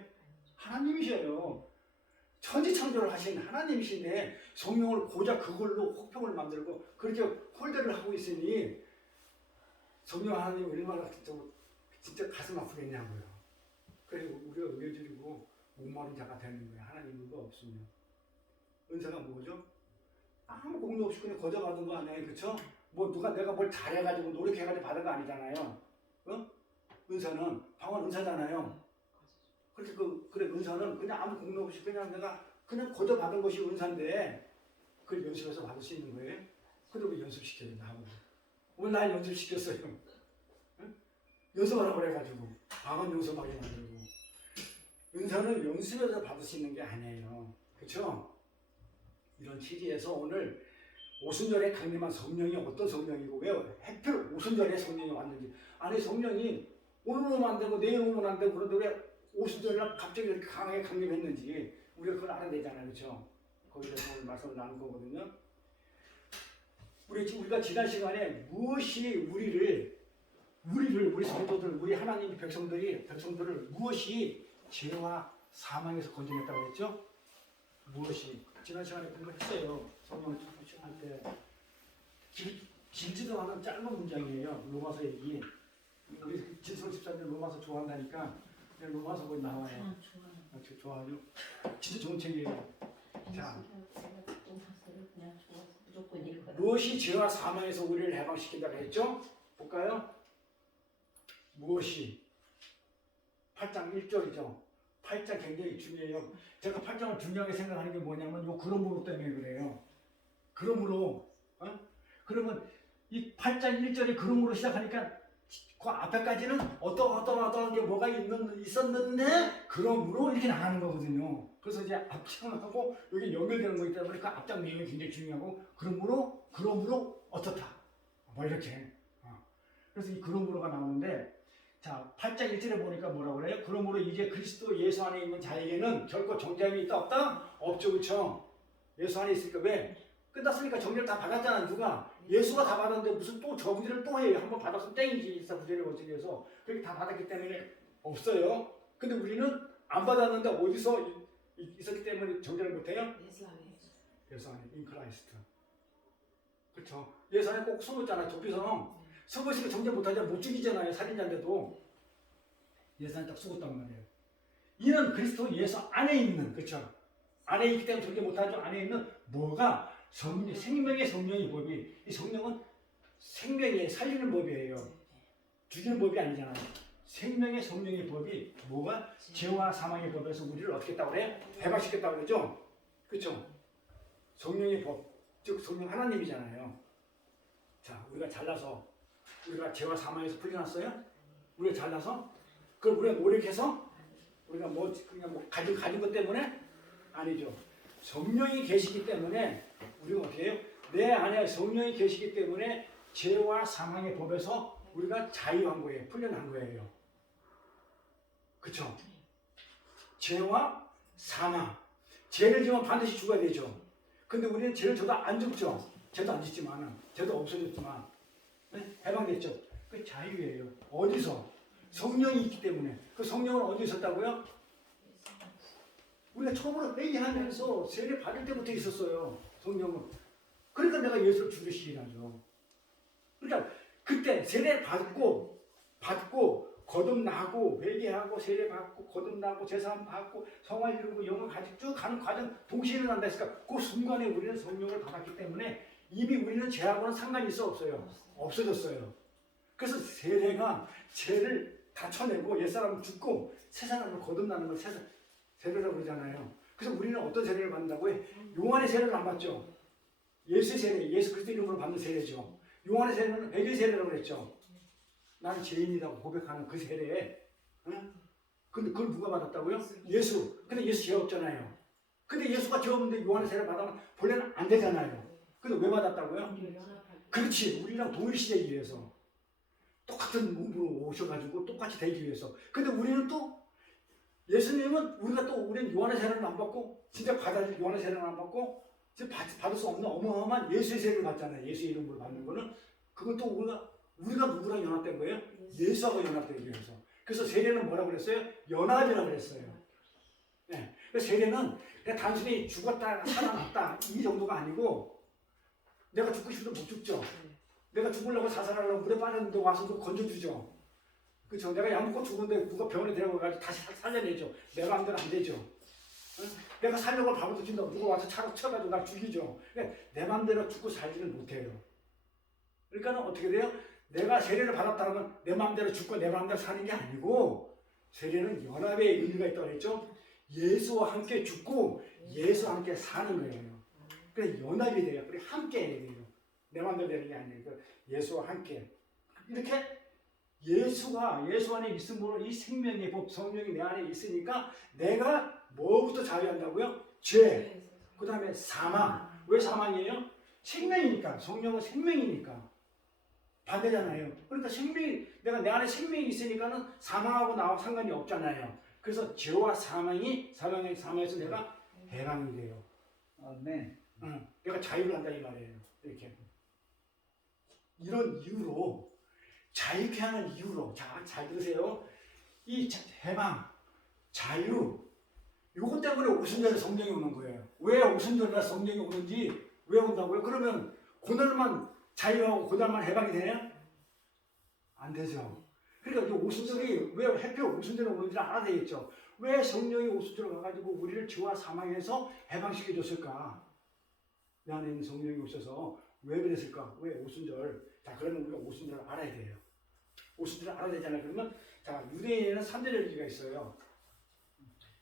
하나님이셔요. 천지창조를 하신 하나님이신데 성령을 고작 그걸로 혹평을 만들고 그렇게 홀대를 하고 있으니 성령 하나님 얼마나 진짜 가슴 아프겠냐고요. 그래서 우리가 의여드리고 목마른 자가 되는 거예요. 하나님 은가 없으면. 은사가 뭐죠? 아무 공로 없이 그냥 거저받은 거 아니에요. 그쵸? 뭐 누가 내가 뭘 잘해가지고 노력해가지고 받은 거 아니잖아요. 어? 은사는 방언 은사잖아요. 그래 은사는 그냥 아무 공로 없이 그냥 내가 그냥 거저 받은 것이 은사인데 그걸 연습해서 받을 수 있는 거예요. 근데 왜 연습시켜요 나하고? 왜 날 연습시켰어요? 응? 연습하라고 그래가지고 방언 연습하게 만들고. 은사는 연습해서 받을 수 있는 게 아니에요. 그렇죠? 이런 취지에서 오늘 오순절에 강림한 성령이 어떤 성령이고 왜 하필 오순절에 성령이 왔는지. 아니 성령이 오늘 오면 안 되고 내일 오면 안 되고 그런데 왜 오순절날 갑자기 이렇게 강하게 강림했는지 우리가 그걸 알아야 되잖아요. 그렇죠? 거기에 대해서 오늘 말씀을 나눌 거거든요. 우리가 지난 시간에 무엇이 우리 성도들, 우리 하나님 백성들을 무엇이 죄와 사망에서 건져냈다고 했죠? 무엇이? 지난 시간에 공부했어요. 성경 할 때. 길지도 않은 짧은 문장이에요. 로마서 얘기. 우리 진성 집사님 로마서 좋아한다니까 로마서 거기 나와요. 좋아요. 진짜 좋은 책이에요. 자, 무엇이 죄와 사망에서 우리를 해방시킨다고 했죠? 볼까요? 무엇이? 8장 1절이죠. 8장 굉장히 중요해요. 제가 8장을 중요하게 생각하는 게 뭐냐면 요 그러므로 때문에 그래요. 그러므로 그러면 이 8장 1절이 그러므로 시작하니까 그 앞에까지는 어떤 게 뭐가 있었는데 그러므로 이렇게 나가는 거거든요. 그래서 이제 앞장하고 여기 연결되는 거기 때문에 그 앞장 내용이 굉장히 중요하고 그러므로 어떻다 뭐 이렇게 그래서 이 그러므로가 나오는데 자 8장 1절에 보니까 뭐라고 그래요? 그러므로 이제 그리스도 예수 안에 있는 자에게는 결코 정죄함이 있다 없다? 없죠. 그렇죠? 예수 안에 있으니까 왜? 끝났으니까 정죄를 다 받았잖아. 누가? 예수가 다 받았는데 무슨 또 저부지를 또 해요. 한번 받았으면 땡이지. 일사부재를 어떻게 해서 그렇게 다 받았기 때문에 없어요. 근데 우리는 안 받았는데 어디서 있었기 때문에 정죄를 못해요? 예수 안에 인 크라이스트. 그렇죠. 예수 안에 꼭 숨었잖아요. 좁혀서 숨었으니까 정죄 못하자 못 죽이잖아요. 살인자인데도 예수 안에 딱 숨었단 말이에요. 이는 그리스도 예수 안에 있는 그렇죠. 안에 있기 때문에 정죄 못하죠. 안에 있는 뭐가 생명의 성령의 법이 이 성령은 생명의 살리는 법이에요. 죽이는 법이 아니잖아요. 생명의 성령의 법이 뭐가 죄와 사망의 법에서 우리를 어떻게 했다고 그래요? 해방시켰다고 그러죠? 그렇죠? 성령의 법, 즉 성령 하나님이잖아요. 자, 우리가 잘나서 우리가 죄와 사망에서 풀려났어요? 우리가 잘나서? 그럼 우리가 노력해서? 우리가 그냥 가진 것 때문에? 아니죠. 성령이 계시기 때문에 우리가 어떻게 해요? 내 안에 성령이 계시기 때문에 죄와 사망의 법에서 우리가 자유한 거예요. 풀려난 거예요. 그쵸? 죄와 사망. 죄를 지면 반드시 죽어야 되죠. 근데 우리는 죄를 져도 안 죽죠. 죄도 안 짓지만, 죄도 없어졌지만, 네? 해방됐죠. 그 자유예요. 어디서? 성령이 있기 때문에. 그 성령은 어디 있었다고요? 우리가 처음으로 회개하면서 세례 받을 때부터 있었어요. 성령은. 그러니까 내가 예수를 죽이시긴 하죠. 그러니까 그때 세례 받고 거듭나고 회개하고 세례 받고 거듭나고 제사함 받고 성화 이루고 영을 가지고 쭉 가는 과정 동시에 일어난다 했으니까 그 순간에 우리는 성령을 받았기 때문에 이미 우리는 죄하고는 상관이 있어 없어요? 없어졌어요. 그래서 세례가 죄를 다 쳐내고 옛사람은 죽고 새 사람을 거듭나는 걸 세례라고 그러잖아요. 그래서 우리는 어떤 세례를 받는다고 해? 요한의 세례를 안 받죠. 예수의 세례, 예수 그리스도 이름으로 받는 세례죠. 요한의 세례는 회개 세례라고 그랬죠. 나는 죄인이라고 고백하는 그 세례에. 응? 근데 그걸 누가 받았다고요? 예수. 근데 예수 죄 없잖아요. 근데 예수가 죄 없는데 요한의 세례 받으면 본래는 안 되잖아요. 근데 왜 받았다고요? 그렇지. 우리랑 동일시되기 위해서. 똑같은 몸으로 오셔가지고 똑같이 되기 위해서. 근데 우리는 또 예수님은 우리는 요한의 세례를 안 받고 진짜 받아줄 요한의 세례를 안 받고 받을 수 없는 어마어마한 예수의 세례를 받잖아요. 예수의 이름으로 받는 거는 그건 또 우리가 누구랑 연합된 거예요? 예수하고 연합되기 위해서. 그래서 세례는 뭐라고 그랬어요? 연합이라고 그랬어요. 네. 그래서 세례는 그냥 단순히 죽었다 살아났다 이 정도가 아니고 내가 죽고 싶어도 못 죽죠. 내가 죽으려고 자살하려고 물에 빠졌는데 와서 누가 건져주죠. 그렇죠. 내가 약 먹고 죽은데 누가 병원에 데려가가지고 다시 살려내죠. 내 마음대로 안 되죠. 내가 살려고 밥을 준다고 누가 와서 차로 쳐가지고 날 죽이죠. 그러니까 내 마음대로 죽고 살지는 못해요. 그러니까 어떻게 돼요? 내가 세례를 받았다면 내 마음대로 죽고 내 마음대로 사는 게 아니고 세례는 연합의 의미가 있다고 했죠. 예수와 함께 죽고 예수와 함께 사는 거예요. 그래서 연합이 돼요. 그래 함께 해야 돼요. 내 마음대로 되는 게 아니고 예수와 함께 이렇게 예수 안에 있음으로 이 생명의 법 성령이 내 안에 있으니까 내가 뭐부터 자유한다고요? 죄. 그 다음에 사망. 왜 사망이에요? 생명이니까. 성령은 생명이니까. 반대잖아요. 그러니까 내가 내 안에 생명이 있으니까는 사망하고 나와 상관이 없잖아요. 그래서 죄와 사망에서 내가 해방이 돼요. 네. 내가 자유를 한다 이 말이에요. 이렇게. 이런 이유로 자유케 하는 이유로 잘 들으세요. 이 해방, 자유, 요것 때문에 오순절에 성령이 오는 거예요. 왜 오순절에 성령이 오는지 왜 온다고요? 그러면 그날만 자유하고 그날만 해방이 되냐? 안 되죠. 그러니까 이 오순절이 왜 하필 오순절에 오는지를 알아야 되겠죠. 왜 성령이 오순절에 와가지고 우리를 죄와 사망에서 해방시켜 줬을까? 내 안에 있는 성령이 오셔서 왜 그랬을까? 왜 오순절? 자, 그러면 우리가 오순절을 알아야 돼요. 오순절을 알아야 되잖아요. 그러면 자, 유대인에는 3대 절기가 있어요.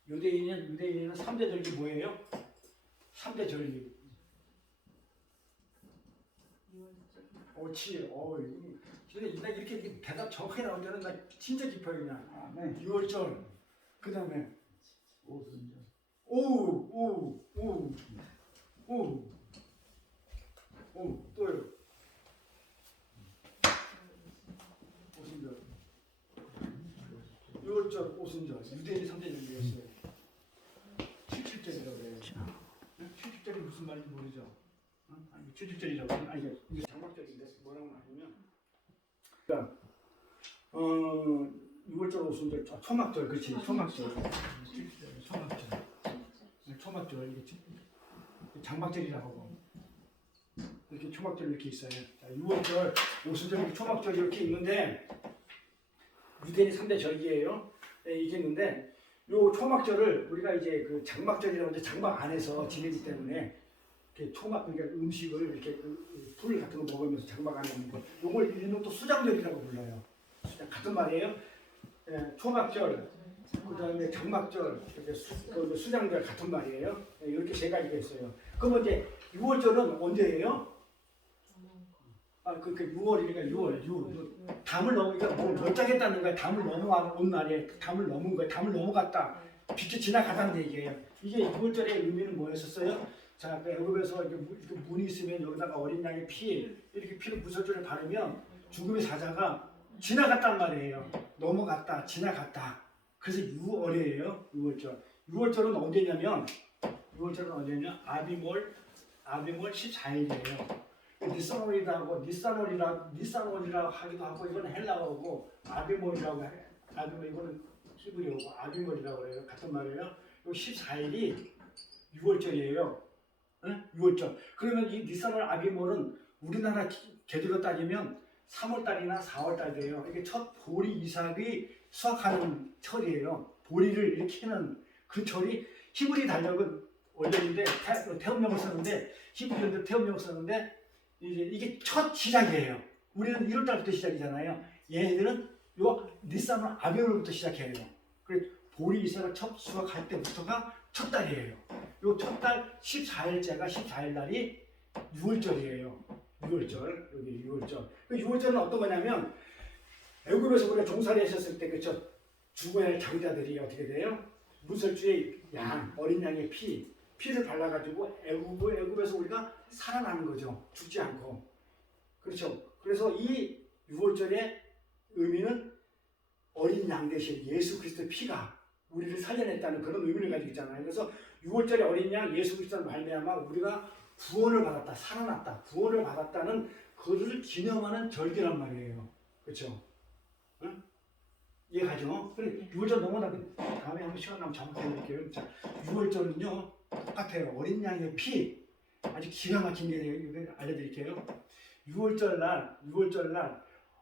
유대인에는 3대 절기 뭐예요? 3대 절기. 옳지. 나 이렇게 대답 정확하게 나올 때는 나 진짜 기뻐요 그냥. 아, 네. 6월절. 그 다음에 오순절. 또요. 오순절. 6월절, 오순절. 유대인이 3대 절기였어요. 77절이라고 그래요. 77절이 무슨 말인지 모르죠. 아니, 77절이라고. 아니, 이게 장막절인데 뭐라고 하냐면, 그러니까 6월절, 오순절, 초막절, 그렇지? 초막절. 초막절. 이게 장막절이라고 하고. 이렇게 초막절 이렇게 있어요. 자, 6월절, 오순절, 초막절 이렇게 있는데 유대인이 3대 절기예요. 네, 이게 있는데 요 초막절을 우리가 이제 그 장막절이라고 이제 장막 안에서 지내기 때문에 이렇게 초막 그러니까 음식을 이렇게 풀 같은 거 먹으면서 장막 안에 있는 거. 요걸 일명 또 수장절이라고 불러요. 같은 말이에요. 예, 초막절, 그다음에 장막절, 이렇게 수장절 같은 말이에요. 예, 이렇게 세 가지가 있어요. 그러면 이제 6월절은 언제예요? 그 6월이니까 6월. 담을 넘으니까 뭘 멀쩡했다는 거야. 담을 넘어온 날에 담을 넘은 거야. 담을 넘어갔다. 빛이 지나가다는 얘기예요. 이게 6월절의 의미는 뭐였었어요? 자, 그 애굽에서 이렇게 문이 있으면 여기다가 어린 양의 피, 이렇게 피를 무설주를 바르면 죽음의 사자가 지나갔단 말이에요. 넘어갔다, 지나갔다. 그래서 6월이에요. 6월절. 6월절은 언제냐면 아비몰 14일이에요. 니산월이라고 하기도 하고 이건 헬라어고 아비몰이라고 해. 아비몰 이거는 히브리어고 아비몰이라고 해요. 같은 말이에요. 요 14일이 6월절이에요. 응? 6월절. 그러면 이 니산월 아비몰은 우리나라 계절로 따지면 3월달이나 4월달 돼요. 이게 첫 보리 이삭이 수확하는 철이에요. 보리를 일으키는 그 철이 히브리 달력은 원래인데 태음력을 쓰는데 히브리인데 태음력을 쓰는데 이게 첫 시작이에요. 우리는 1월달부터 시작이잖아요. 얘네들은 요 니산월 아비월부터 시작해요. 그래서 보리 이삭을 첫 수확할 때부터가 첫 달이에요. 요 첫 달 14일째가 14일 날이 6월절이에요. 6월절. 여기 6월절. 그 6월절은 어떤 거냐면 애굽에서 우리가 종살이 하셨을 때 그쵸 죽어야 할 장자들이 어떻게 돼요? 무설주의 양, 어린 양의 피를 발라가지고 애굽에서 우리가 살아나는 거죠. 죽지 않고. 그렇죠. 그래서 이 6월절의 의미는 어린 양 대신 예수 그리스도의 피가 우리를 살려냈다는 그런 의미를 가지고 있잖아요. 그래서 6월절의 어린 양 예수 그리스도를 말미암아 우리가 구원을 받았다, 살아났다, 구원을 받았다는 그것을 기념하는 절기란 말이에요. 그렇죠? 응? 이해가죠? 그래 6월절 넘어다 다음에 한번 시간 나면 잘못해드릴게요. 자, 6월절은요 똑같아요. 어린 양의 피 아주 기가 막힌 게 알려드릴게요. 6월절 날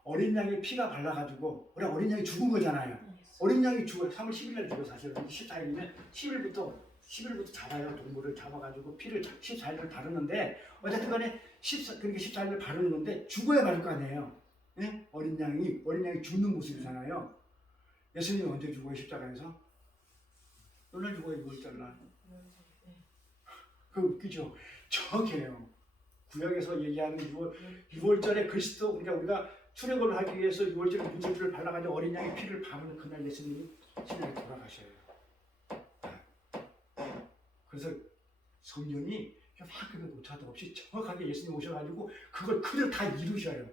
어린 양의 피가 발라가지고 우리 어린 양이 죽은 거잖아요. 어린 양이 죽어요. 3월 10일 날 죽어요. 사실은 14일이면 10일부터 잡아요. 동물을 잡아가지고 피를 14일을 바르는데 어쨌든 간에 14일을 바르는 건데 죽어야 바를 거 아니에요. 네? 어린 양이 죽는 모습이잖아요. 예수님이 언제 죽어요? 십자가에서? 오늘 죽어요. 6월절 날. 그 웃기죠? 정확해요. 구약에서 얘기하는 6월절에 그리스도 우리가 출애굽을 하기 위해서 6월절에 무설주를 발라가지고 어린 양의 피를 바르는 그날 예수님이 십일에 돌아가셔요. 그래서 성령이 막 그게 오차도 없이 정확하게 예수님 오셔가지고 그걸 그대로 다 이루셔요.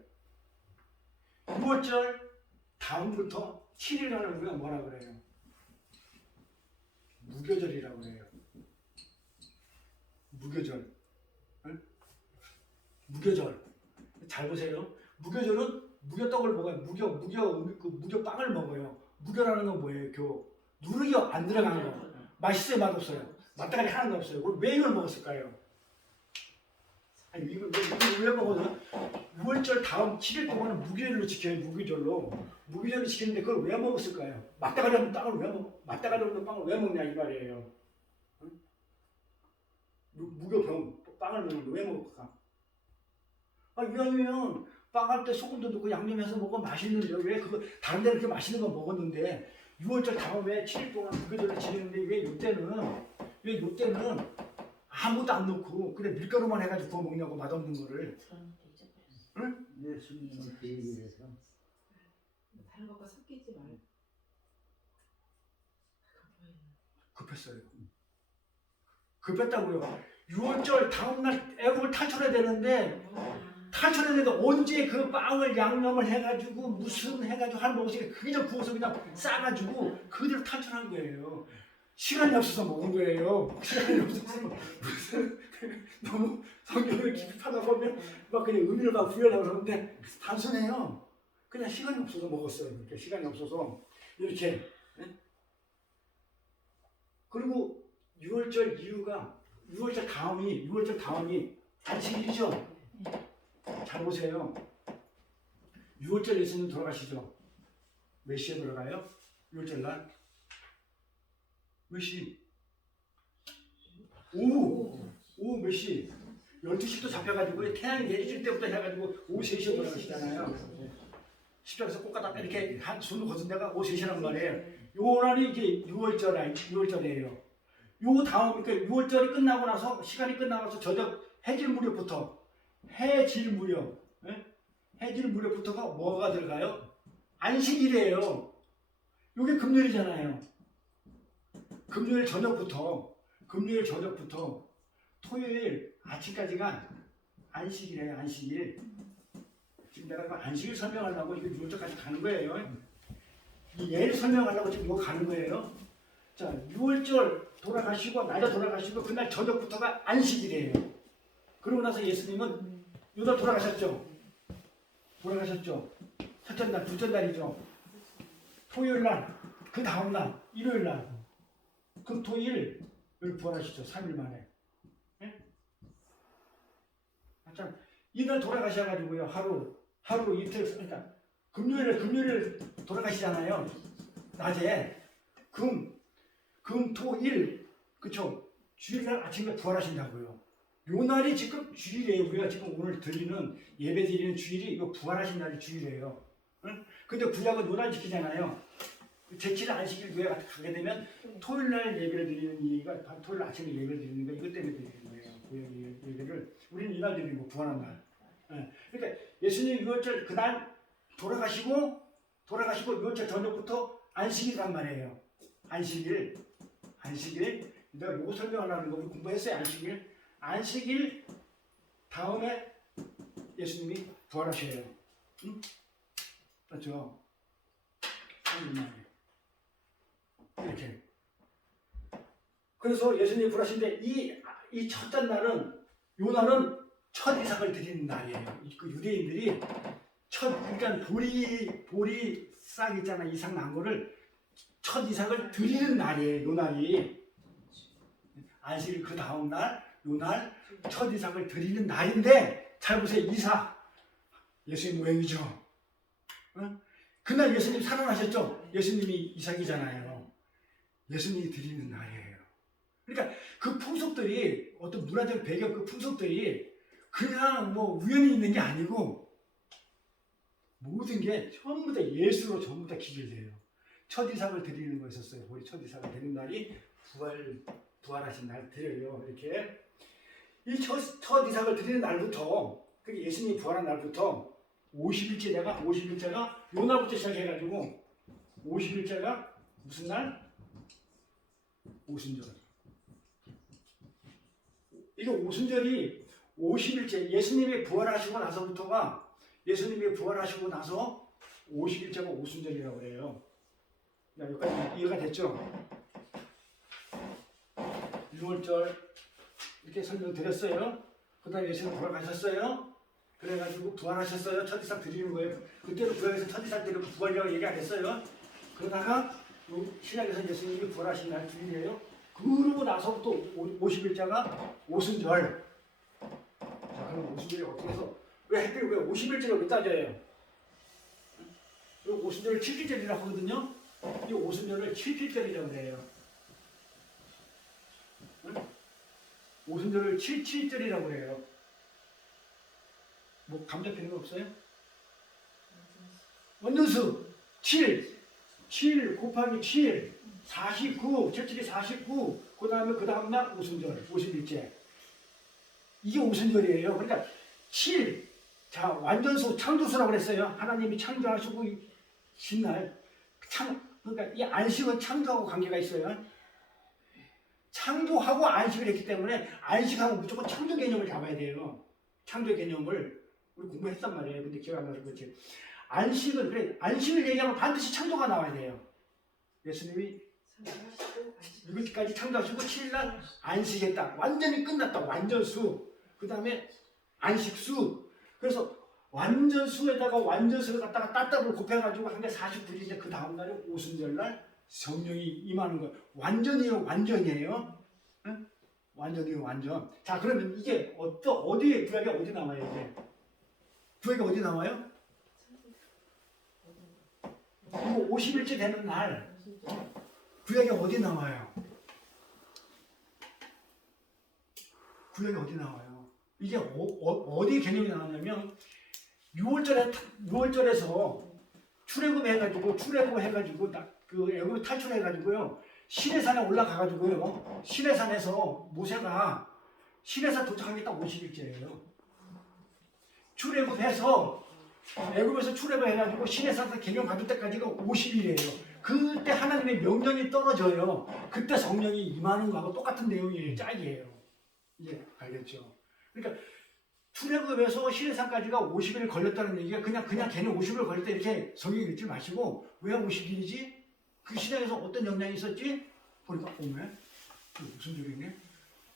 6월절 다음부터 7일날을 우리가 뭐라 그래요? 무교절이라고 그래요. 무교절. 응? 무교절. 잘 보세요. 무교절은 무교떡을 먹어요. 무교빵을 먹어요. 무교라는 건 뭐예요? 누룩이 안 들어가는 거. 맛있어요, 맛없어요? 맛다가리 하나도 없어요. 그럼 왜 이걸 먹었을까요? 아니 이걸 왜 먹어서 6월절 다음 7일 동안은 무기절로 지켜요. 무기절로 지키는데 그걸 왜 먹었을까요? 맛다가리 없는 빵을 왜 먹어? 맛다가리 없는 빵을 왜 먹냐 이 말이에요. 응? 무교병 빵을 먹는데 왜 먹을까? 이왕이면 빵할 때 소금도 넣고 양념해서 먹으면 맛있는데 왜 그거 다른 데는 그렇게 맛있는 거 먹었는데 6월절 다음에 7일 동안 무교절로 지내는데 왜 이때는 아무것도 안 넣고 그래 밀가루만 해가지고 구워 먹냐고 맛없는 거를. 응? 예수님은 그 얘기해서 다른 것과 섞이지 말고. 급했어요. 급했다고요. 6월절 다음날 애국을 탈출해야 되는데 언제 그 빵을 양념을 해가지고 무슨 해가지고 한 모습에 그냥 구워서 그냥 싸가지고 그대로 탈출한 거예요. 시간이 없어서 먹은 거예요. 시간이 없어서 무슨 너무 성경을 깊이 파다 보면 막 그냥 의미를 막 부여하려고 그러는데 단순해요. 그냥 시간이 없어서 먹었어요. 이렇게 시간이 없어서 이렇게. 그리고 6월절 이유가 6월절 다음이 안식일이죠. 잘 보세요. 6월절 예수님 돌아가시죠. 몇 시에 돌아가요? 6월절 날? 몇 시? 오후 몇 시? 12시부터 잡혀가지고 태양이 내리실 때부터 해가지고 오후 3시에 돌아가시잖아요. 십자가에서 꽃가닥 이렇게 한 손을 거둔 데가 오후 3시란 말이에요. 요 날이 이제 6월절이에요. 요 다음, 그러니까 6월절이 끝나고 나서, 시간이 끝나고 나서 저녁 해질 무렵부터 뭐가 들어가요? 안식일이에요. 요게 금요일이잖아요. 금요일 저녁부터 토요일 아침까지가 안식일이에요. 안식일. 지금 내가 그 안식일 설명하려고 이거 6월절까지 가는 거예요. 이 예를 설명하려고 지금 이거 가는 거예요. 자, 6월절 돌아가시고 낮에 돌아가시고 그날 저녁부터가 안식일이에요. 그러고 나서 예수님은 요날 돌아가셨죠. 첫째 날, 둘째 날이죠. 토요일 날, 그 다음 날, 일요일 날. 그 토요일 여기 부활하시죠. 3일 만에. 예? 참 이날 돌아가셔가지고요. 하루 이틀, 그러니까 금요일 돌아가시잖아요. 낮에 금, 토, 일, 그쵸? 주일날 아침에 부활하신다고요. 요 날이 지금 주일이에요. 우리가 지금 오늘 예배 드리는 주일이 이거 부활하신 날이 주일이에요. 응? 근데 구약은 요 날 지키잖아요. 제7일 안식일 교회 가게 되면 토요일 날 예배를 드리는 이유가 토요일 아침에 예배를 드리는 거 이것 때문에 드리는 거예요. 구약 예배를 우리는 이날 드리는 거 부활한 날. 예. 그러니까 예수님 6월절 그날 돌아가시고 6월절 저녁부터 안식일이란 말이에요. 안식일. 내가 요거 설명하려는 거 우리 공부했어요. 안식일 다음에 예수님이 부활하셔요. 응? 그렇죠? 이렇게. 그래서 예수님이 부활하신데 이 첫째 날은 요 날은 첫 이삭을 드리는 날이에요. 그 유대인들이 그러니까 보리 싹 있잖아. 이삭 난 거를 첫 이삭을 드리는 날이에요. 요 날이 안식일 그 다음 날, 요 날 첫 이삭을 드리는 날인데 잘 보세요. 이삭 예수님 모형이죠. 어? 그날 예수님 살아나셨죠. 예수님이 이삭이잖아요. 예수님이 드리는 날이에요. 그러니까 그 풍속들이 어떤 문화적 배경 그 풍속들이 그냥 뭐 우연히 있는 게 아니고 모든 게 전부 다 예수로 전부 다 기결돼요. 첫 이삭을 드리는 거 있었어요. 우리 첫 이삭을 드리는 날이 부활하신 날 드려요. 이렇게 이 첫 이삭을 드리는 날부터 그게 예수님이 부활한 날부터 50일째가 요 날부터 시작해가지고 50일째가 무슨 날? 오순절. 이게 오순절이 50일째 예수님이 부활하시고 나서부터가 예수님이 부활하시고 나서 50일째가 오순절이라고 해요. 여기까지 이해가 됐죠? 6월절 이렇게 설명드렸어요. 그 다음에 예수님 부활하셨어요. 그래가지고 부활하셨어요. 첫 이삭 드리는 거예요. 그때도 구약에서 첫 이삭 드리고 부활이라고 얘기 안 했어요. 그러다가 신약에서 예수님이 부활하신 날 주일이에요. 그러고 나서부터 50일자가 오순절. 자, 그럼 오순절이 어떻게 해서 왜 하필 왜 50일째로 왜 따져요? 이 오순절을 7일절이라고 하거든요. 이 오순절을 7일절이라고 해요. 응? 오순절을 7일절이라고 해요. 뭐 감잡히는 거 없어요? 원전수 7 곱하기 7 49 77이 49 그 다음날 오순절 50일째 이게 오순절이에요. 그러니까 7 자 완전수 창조수라고 그랬어요. 하나님이 창조하시고 신날 그러니까 이 안식은 창조하고 관계가 있어요. 창조하고 안식을 했기 때문에 안식하고 무조건 창조 개념을 잡아야 돼요. 창조 개념을 우리 공부했단 말이에요. 근데 기억 안 나서 그렇지. 안식은 그래 안식을 얘기하면 반드시 창조가 나와야 돼요. 예수님이 이것까지 창조하시고 7일날 안식했다. 완전히 끝났다. 완전수. 그 다음에 안식수. 그래서 완전수에다가 완전수를 갖다가 따따블 곱해가지고 한 게 49일인데 그 다음날에 오순절날 성령이 임하는 거예요. 완전이에요. 완전이에요. 응? 완전이에요. 완전. 자 그러면 이게 어디에 구약에 어디 나와요? 이게 구약에 어디 나와요? 이거 50일째 되는 날 구약에 어디 나와요? 구약에 어디 나와요? 이게 어디 개념이 나왔냐면 6월절에서 출애굽해가지고 그 애굽 탈출해가지고요 시내산에 올라가가지고요 시내산에서 모세가 시내산 도착한 게 딱 50일째예요. 출애굽해서 애굽에서 출애굽해가지고 시내산에서 개념 받을 때까지가 50일이에요. 그때 하나님의 명령이 떨어져요. 그때 성령이 임하는 거하고 똑같은 내용이에요. 짝이에요. 이제 알겠죠? 그러니까 출애굽에서 시내산까지가 50일 걸렸다는 얘기가 그냥 걔는 50일 걸렸다 이렇게 성경에 읽지 마시고 왜 50일이지? 그 시대에서 어떤 영향이 있었지? 보니까 오메 무슨 소리네?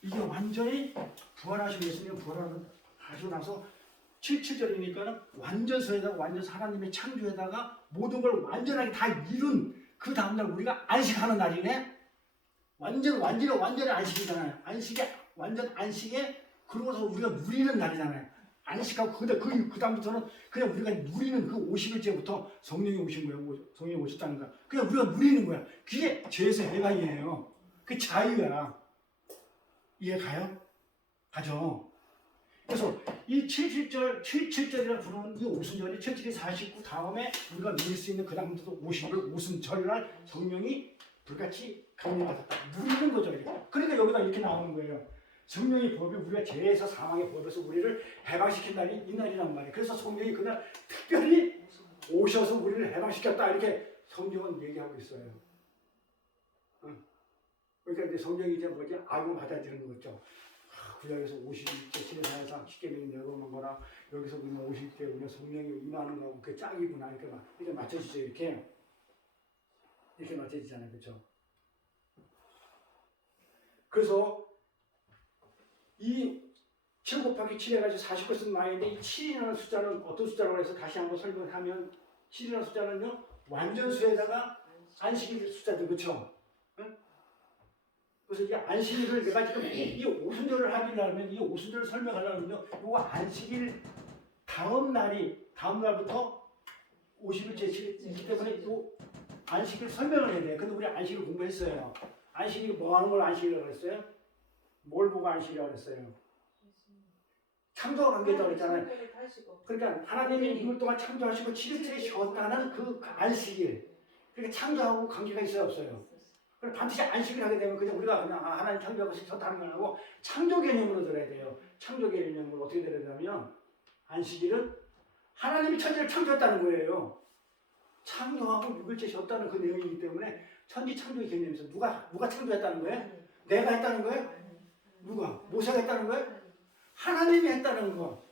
이게 완전히 부활하신 예수님 부활하시고 나서 77절이니까는 완전서에다가 완전 하나님의 창조에다가 모든 걸 완전하게 다 이룬 그 다음날 우리가 안식하는 날이네. 완전히 안식이잖아요. 완전 안식에 그러고서 우리가 누리는 날이잖아요. 안식하고 그 다음부터는 그냥 우리가 누리는 그 50일째부터 성령이 오신 거예요. 성령이 오셨다는 거야. 그냥 우리가 누리는 거야. 그게 죄에서 해방이에요. 그게 자유야. 이해 가요? 가죠. 그래서 이 77절이라고 부르는 이 오순절이 77이 49 다음에 우리가 누릴 수 있는 그 다음부터 50을 오순절날 성령이 불같이 강림하셨다. 누리는 거죠. 이게. 그러니까 여기다 이렇게 나오는 거예요. 성령의 법이 우리가 죄에서 사망의 법에서 우리를 해방시킨 날이 이 날이란 말이에요. 그래서 성령이 그날 특별히 오셔서 우리를 해방시켰다. 이렇게 성경은 얘기하고 있어요. 그러니까 이제 성경이 이제 뭐지? 알고 받아들이는 거죠. 구약에서 50일째 시내산에서 십계명이 내려오는 거랑 여기서 우리는 50일째 우리가 성령이 임하는 거하고 그게 짝이구나 이렇게 맞춰지죠. 이렇게 맞춰지잖아요. 그렇죠? 그래서 이 7 곱하기 7 해가지고 49 쓴 말인데 이 7이라는 숫자는 어떤 숫자라고 해서 다시 한번 설명하면 7이라는 숫자는요 완전수에다가 안식일 숫자들 그렇죠? 응? 그래서 이 안식일을 내가 지금 이 오순절을 하려면 이 오순절을 설명하려면요 이거 안식일 다음 날부터 50일째이기 때문에 이 안식일 설명을 해야 돼요. 근데 우리 안식일 공부했어요. 안식일이 뭐 하는 걸 안식이라고 했어요? 뭘 보고 안식이라고 했어요? 창조와 관계있다고 했잖아요. 그러니까 하나님이 이걸 동안 창조하시고 7일째 쉬었다는 그 안식일. 그러니까 창조하고 관계가 있어요, 없어요? 그럼 반드시 안식을 하게 되면 그냥 우리가 그냥 하나님 창조하고 쉬었다는 거 하고 창조 개념으로 들어야 돼요. 창조 개념으로 어떻게 들어야 되냐면 안식일은 하나님이 천지를 창조했다는 거예요. 창조하고 6일째 쉬었다는 그 내용이기 때문에 천지 창조의 개념에서 누가 창조했다는 거예요? 내가 했다는 거예요? 누가? 모세가 했다는 거예요? 하나님이 했다는 거.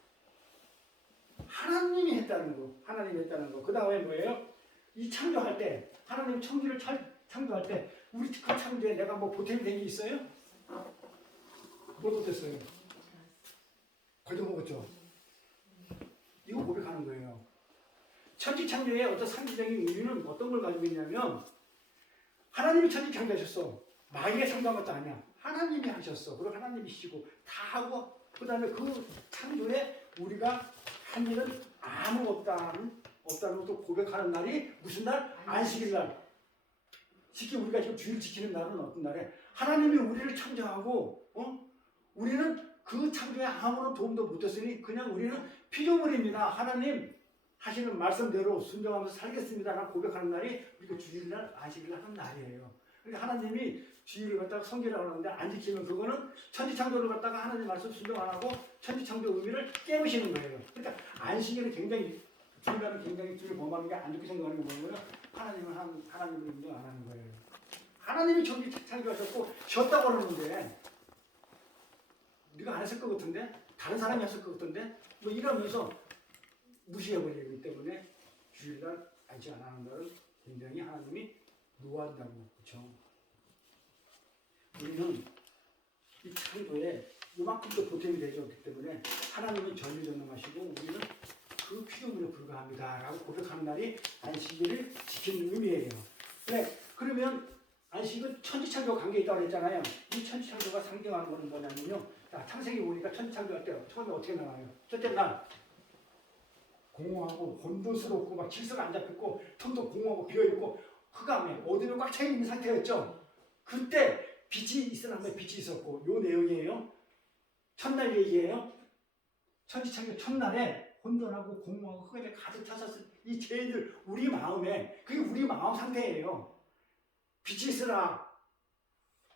하나님이 했다는 거. 그 다음에 뭐예요? 이 창조할 때, 하나님 천지를 창조할 때, 우리 그 창조에 내가 뭐 보탬이 된 게 있어요? 못 못했어요. 거둬먹었죠. 이거 고백하는 거예요. 천지 창조의 어떤 상징적인 의미는 어떤 걸 가지고 있냐면, 하나님이 천지 창조하셨어. 마귀가 창조한 것도 아니야. 하나님이 하셨어. 그리고 하나님이시고 다 하고 그다음에 그 창조에 우리가 한 일은 아무 없다는 것도 고백하는 날이 무슨 날? 안식일 날. 특히 우리가 지금 주일 지키는 날은 어떤 날에 하나님이 우리를 창조하고 우리는 그 창조에 아무런 도움도 못했으니 그냥 우리는 피조물입니다. 하나님 하시는 말씀대로 순종하면서 살겠습니다라고 고백하는 날이 우리가 주일날 안식일 하는 날이에요. 그러니까 하나님이 주일을 갖다가 성결하라고 하는데 안 지키면 그거는 천지창조를 갖다가 하나님 말씀 순종 안 하고 천지창조 의미를 깨우시는 거예요. 그러니까 안식일은 굉장히 주일날은 굉장히 주일 범하는 게 안 좋게 생각하는 게 뭐예요? 하나님을 인정 안 하는 거예요. 하나님이 천지 창조하셨고 쉬었다고 그러는데 네가 안 했을 것 같은데 다른 사람이 했을 것 같은데 뭐 이러면서 무시해버리기 때문에 주일날 안식 안 하는 날은 굉장히 하나님이 노한다고 그렇죠. 우리는 이 창조에 이만큼도 보탬이 되지 않기 때문에 하나님은 전지전능하시고 우리는 그 피조물에 불과합니다라고 고백하는 날이 안식일을 지키는 의미예요. 그러면 안식은 천지창조와 관계 있다고 그랬잖아요. 이 천지창조가 상징하는 것은 뭐냐면요. 자, 창세기 보니까 천지창조할 때 처음에 어떻게 나와요? 첫째 날 공허하고 혼돈스럽고 막 질서가 안 잡혔고 틈도 공허하고 비어있고 흑암에 어둠에 꽉 차 있는 상태였죠. 그때 빛이 있으라면 빛이 있었고 요 내용이에요. 첫날 얘기예요. 천지창조 첫날에 혼돈하고 공허하고 흑암에 가득 찼었을 이 죄인들 우리 마음에 그게 우리 마음 상태예요. 빛이 있으라.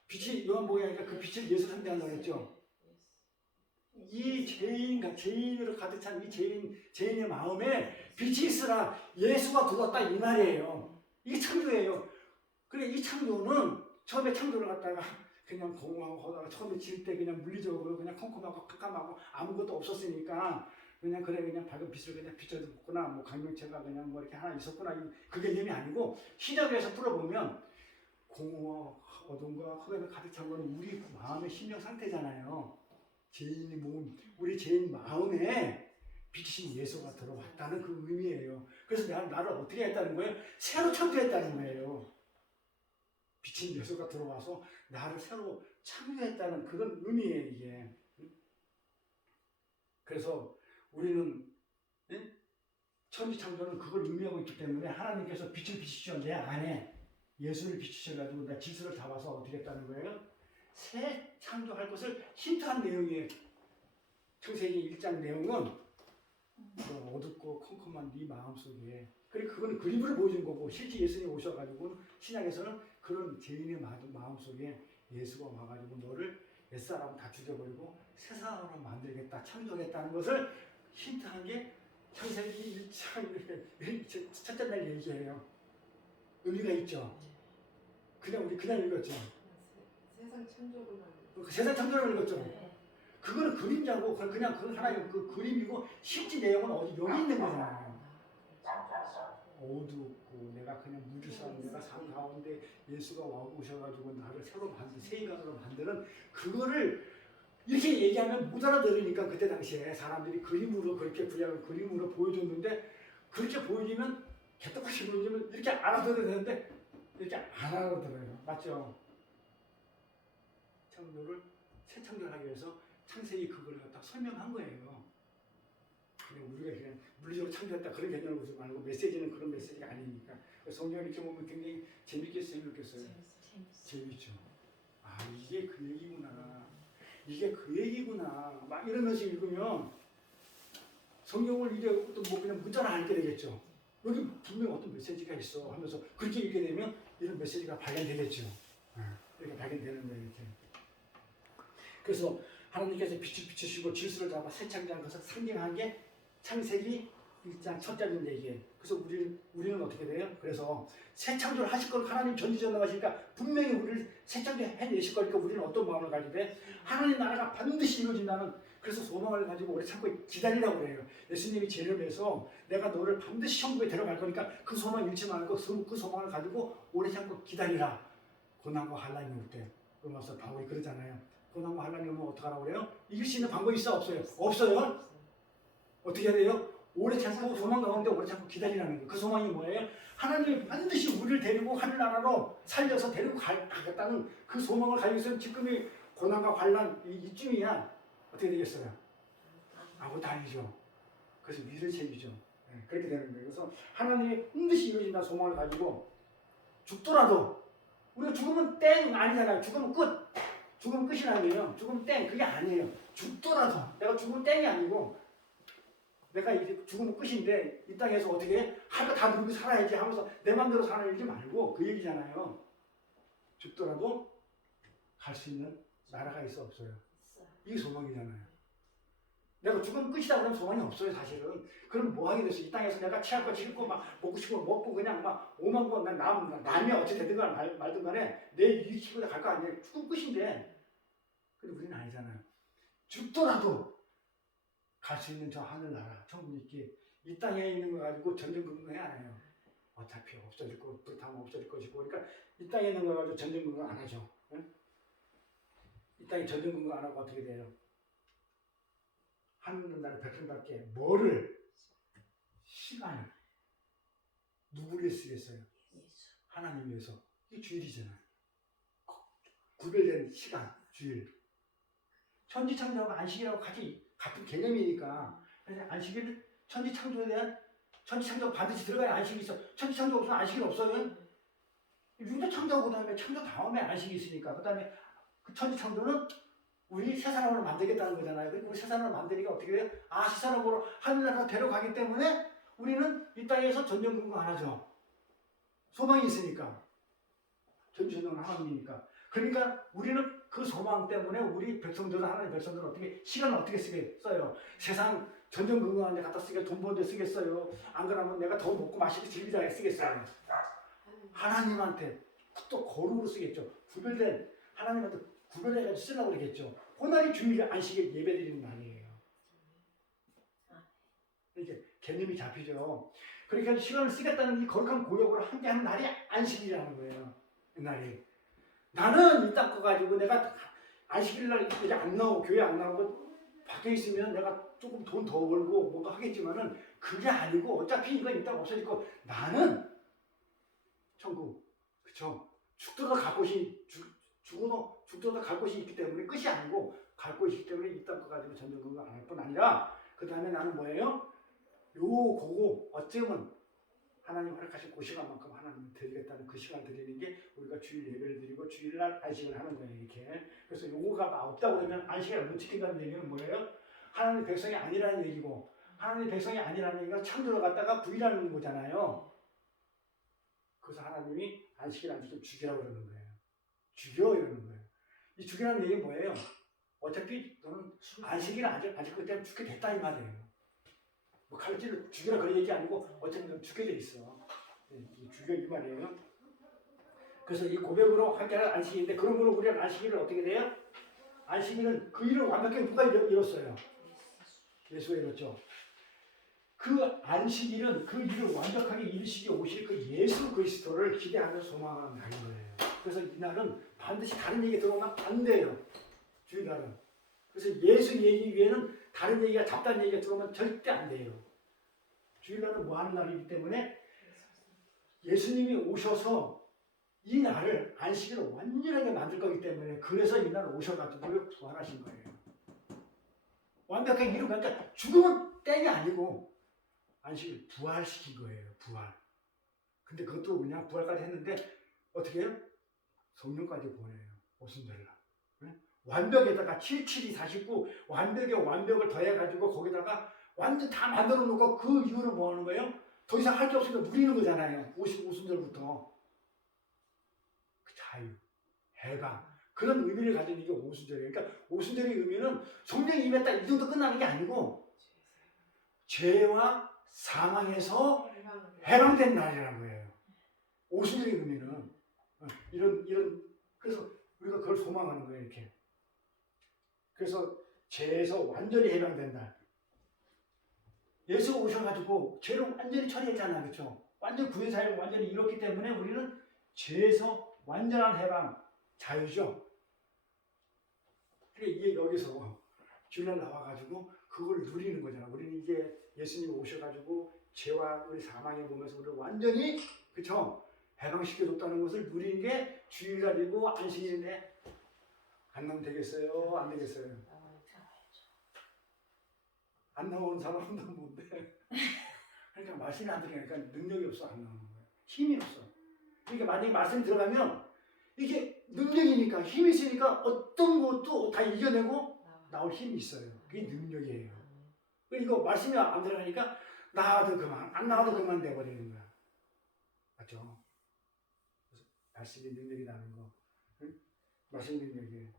빛이 요한복음이니까 그 빛을 예수 상대한다고 했죠. 이 죄인으로 가득 찬 이 죄인의 마음에 빛이 있으라. 예수가 들어왔다 이 말이에요. 이게 창조예요. 그래 이 창조는 처음에 창조를 갖다가 그냥 공허하고 허다가 처음에 지을 때 그냥 물리적으로 그냥 컴컴하고 깜깜하고 아무것도 없었으니까 그냥 밝은 빛을 그냥 비춰줬구나 뭐 강명체가 그냥 뭐 이렇게 하나 있었구나 그 개념이 아니고 시작에서 풀어보면 공허와 어둠과 흑암에 가득 찬 거는 우리 마음의 심령 상태잖아요. 죄인의 몸, 우리 죄인 마음에 빛이신 예수가 들어왔다는 그 의미예요. 그래서 나를 어떻게 했다는 거예요? 새로 창조했다는 거예요. 빛인 예수가 들어와서 나를 새로 창조했다는 그런 의미예요, 이게. 그래서 우리는 천지 창조는 그걸 의미하고 있기 때문에 하나님께서 빛을 비추셔 내 안에 예수를 비추셔가지고 내 질서를 잡아서 어떻게 했다는 거예요? 새 창조할 것을 힌트한 내용이에요. 창세기 1장 내용은 어둡고 컴컴한 네 마음속에 그래 그거는 그림으로 보여주는 거고 실제 예수님이 오셔가지고 신약에서는 그런 죄인의 마음속에 예수가 와가지고 너를 옛사람 다 죽여버리고 새 사람으로 만들겠다 창조하겠다는 것을 힌트한 게 창세기 1장 첫째 날 얘기예요. 의미가 있죠. 그냥 읽었죠. 세상 창조를 세상 창조를 읽었죠. 그거는 그림자고 그냥 그 하나의 그 그림이고 실제 내용은 어디 여기 있는 거잖아요. 어둡고 내가 그냥 무주산 내가 삶 가운데 예수가 오셔가지고 나를 새로 만든 새 인간으로 만드는 그거를 이렇게 얘기하면 못 알아들으니까 그때 당시에 사람들이 그림으로 그렇게 구약을 그림으로 보여줬는데 그렇게 보여주면 개떡같이 보여주면 이렇게 알아들어야 되는데 이렇게 안 알아들어요. 맞죠? 창조를 새 창조를 하기 위해서 창세기 그걸 갖다 설명한 거예요. 그냥 우리가 그냥 물리적으로 창조했다 그런 개념을 보지 말고 메시지는 그런 메시지가 아니니까 성경을 이렇게 보면 굉장히 재밌겠어요, 재밌겠어요? 재밌죠. 아 이게 그 얘기구나. 이게 그 얘기구나. 막 이러면서 읽으면 성경을 이제 또 뭐 그냥 문자로 안 읽게 되겠죠. 여기 분명히 어떤 메시지가 있어 하면서 그렇게 읽게 되면 이런 메시지가 발견되겠죠. 이렇게 발견되는 거예요, 이렇게. 그래서 하나님께서 빛을 비추시고 질서를 잡아 새 창조한 것을 상징한 게 창세기 1장 첫 절인데 이게. 그래서 우리는 어떻게 돼요? 그래서 새 창조를 하실 걸 하나님 전지전능하시니까 분명히 우리를 새 창조 해내실 거니까 우리는 어떤 마음을 가지고 돼? 하나님 나라가 반드시 이루어진다는 그래서 소망을 가지고 오래 참고 기다리라고 그래요. 예수님이 죄를 내서 내가 너를 반드시 천국에 데려갈 거니까 그 소망 잃지 말고 그 소망을 가지고 오래 참고 기다리라. 고난과 환난이 올 때. 로마서 바울이 그러잖아요. 고난과 환난이 오면 어떡하라고 그래요? 이길 수 있는 방법이 있어? 없어요? 없어요. 어떻게 해야 돼요? 오래 참고 소망 가운데 오래 참고 기다리라는 거예요. 그 소망이 뭐예요? 하나님이 반드시 우리를 데리고 하늘나라로 살려서 데리고 가겠다는 그 소망을 가지고 있으면 지금의 고난과 환난 이쯤이야 어떻게 되겠어요? 아무것도 아니죠. 그래서 위를 챙기죠. 네, 그렇게 되는 거예요. 그래서 하나님이 반드시 이루어진다 소망을 가지고 죽더라도 우리가 죽으면 땡 아니잖아요. 죽으면 끝. 죽으면 끝이 아니에요. 죽으면 땡 그게 아니에요. 죽더라도 내가 죽으면 땡이 아니고 내가 이제 죽으면 끝인데 이 땅에서 어떻게 할 거 다 누리고 살아야지 하면서 내 맘대로 살아야지 말고 그 얘기잖아요. 죽더라도 갈 수 있는 나라가 있어 없어요? 이게 소망이잖아요. 내가 죽으면 끝이다 그러면 소망이 없어요 사실은. 그럼 뭐 하게 됐어? 이 땅에서 내가 취할 거 취고 막 먹고 싶은 거 먹고 그냥 막 오만 거 남이 어찌 되든 간에 말든 간에 내 이익치고 갈 거 아니에요. 죽으면 끝인데. 근데 우리는 아니잖아요. 죽더라도 갈 수 있는 저 하늘나라 천국이 있게 이 땅에 있는 거 가지고 전전긍긍해 안 해요. 어차피 없어질 거 그렇다면 없어질 것이고 그러니까 이 땅에 있는 거 가지고 전전긍긍 안 하죠. 응? 이 땅에 전전긍긍 안 하고 어떻게 돼요? 하늘나라 백성답게 뭐를 시간을 누구를 쓰겠어요? 하나님 위해서. 이게 주일이잖아요. 구별된 시간 주일. 천지창조하고 안식이라고 같은 개념이니까 안식일 천지창조에 대한 천지창조 반드시 들어가야 안식이 있어. 천지창조 없으면 안식이 없어요. 유대 창조하고 그다음에 창조 다음에 안식이 있으니까 그다음에 그 천지창조는 우리 새 사람으로 만들겠다는 거잖아요. 그리고 우리 새 사람을 만드니까 어떻게 돼요? 새 사람으로 하늘나라 데려가기 때문에 우리는 이 땅에서 전전긍긍 안 하죠. 소망이 있으니까. 전지전능은 하나님이니까. 그러니까 우리는 그 소망 때문에 우리 백성들은 하나님 백성들은 어떻게 시간을 어떻게 써요? 세상 전전긍긍한 데 갖다 쓰게 돈 버는 데 쓰겠어요? 안 그러면 내가 더 먹고 마시고 즐기자 쓰겠어요? 하나님한테 또 거룩으로 쓰겠죠. 구별된 하나님한테 구별해가지고 쓰려고 그러겠죠. 그날이 주일 안식에 예배드리는 날이에요. 이렇게 개념이 잡히죠. 그러니까 시간을 쓰겠다는 이 거룩한 고백으로 함께하는 날이 안식이라는 거예요. 이 날이. 나는 이 땅 거 가지고 내가 안식일 날 이제 안 나오고 교회 안 나오고 밖에 있으면 내가 조금 돈 더 벌고 뭔가 하겠지만은 그게 아니고 어차피 이건 이따 없어질 거 나는 천국 그쵸? 죽더라도 갈 곳이 죽더라도 갈 곳이 있기 때문에 끝이 아니고 갈 곳이 있기 때문에 이 땅 거 가지고 전전긍긍 안 할 뿐 아니라 그 다음에 나는 뭐예요? 그거 어쩌면 하나님 허락하신 그 시간만큼 하나님 드리겠다는 그 시간 드리는 게 우리가 주일 예배를 드리고 주일날 안식을 하는 거예요. 이렇게. 그래서 요거가 없다고 그러면 안식을 못 지킨다는 얘기는 뭐예요? 하나님 백성이 아니라는 얘기고 하나님 백성이 아니라는 얘기가 창조를 갖다가 부인하는 거잖아요. 그래서 하나님이 안식일 안 지키면 죽이라고 그러는 거예요. 죽여 이러는 거예요. 이 죽이라는 얘기는 뭐예요? 어차피 너는 안식일 안 지키기 때문에 죽게 됐다 이 말이에요. 뭐 칼질을 죽이라 그런 얘기 아니고 어쨌든 좀 죽게 돼 있어. 죽여 이 말이에요. 그래서 이 고백으로 함께하는 안식일인데 그러므로 우리는 안식일을 어떻게 돼요? 안식일은 그 일을 완벽하게 누가 이뤘어요? 예수가 이뤘죠. 그 안식일은 그 일을 완벽하게 이루시기 오실 그 예수 그리스도를 기대하며 소망하는 날인 거예요. 그래서 이날은 반드시 다른 얘기 들어오면 안 돼요. 주일날은. 그래서 예수 얘기 위에는 다른 얘기가 잡다한 얘기가 들어오면 절대 안 돼요. 주일날은 뭐 하는 날이기 때문에 예수님이 오셔서 이 날을 안식일을 완전하게 만들 거기 때문에 그래서 이 날 오셔가지고 부활하신 거예요. 완벽하게 이루고 그러니까 죽으면 땡이 아니고 안식일 부활시킨 거예요. 부활. 근데 그것도 그냥 부활까지 했는데 어떻게 해요? 성령까지 보내요. 오순절날. 완벽에다가 77이 49 완벽에 완벽을 더해가지고 거기다가 완전 다 만들어 놓고 그 이후로 뭐 하는 거예요? 더 이상 할 게 없으니까 누리는 거잖아요. 오순절부터. 그 자유, 해방 그런 의미를 가진 이게 오순절이에요. 그러니까 오순절의 의미는 성령이 임했다 이 정도 끝나는 게 아니고 죄와 사망에서 해방된 날이라는 거예요. 오순절의 의미는 이런 그래서 우리가 그걸 소망하는 거예요. 이렇게. 그래서 죄에서 완전히 해방된다. 예수가 오셔가지고 죄를 완전히 처리했잖아요. 그렇죠? 완전 구원 사역을 완전히 이뤘기 때문에 우리는 죄에서 완전한 해방, 자유죠. 그러니까 이게 여기서 주일날 나와가지고 그걸 누리는 거잖아. 우리는 이제 예수님이 오셔가지고 죄와 우리 사망의 몸에서 우리를 완전히 그쵸? 해방시켜줬다는 것을 누리는 게 주일날이고 안식일인데 안 나오면 되겠어요? 안 되겠어요? 안 나오는 사람은 뭔데? 그러니까 말씀이 안 들으니까 능력이 없어. 안 나오는 거예요. 힘이 없어. 그러니까 만약에 말씀이 들어가면 이게 능력이니까 힘이 있으니까 어떤 것도 다 이겨내고 나올 힘이 있어요. 그게 능력이에요. 이거 말씀이 안 들어가니까 나와도 그만, 안 나와도 그만 돼버리는 거야. 맞죠? 말씀이 능력이라는 거. 응? 말씀이 능력이에요.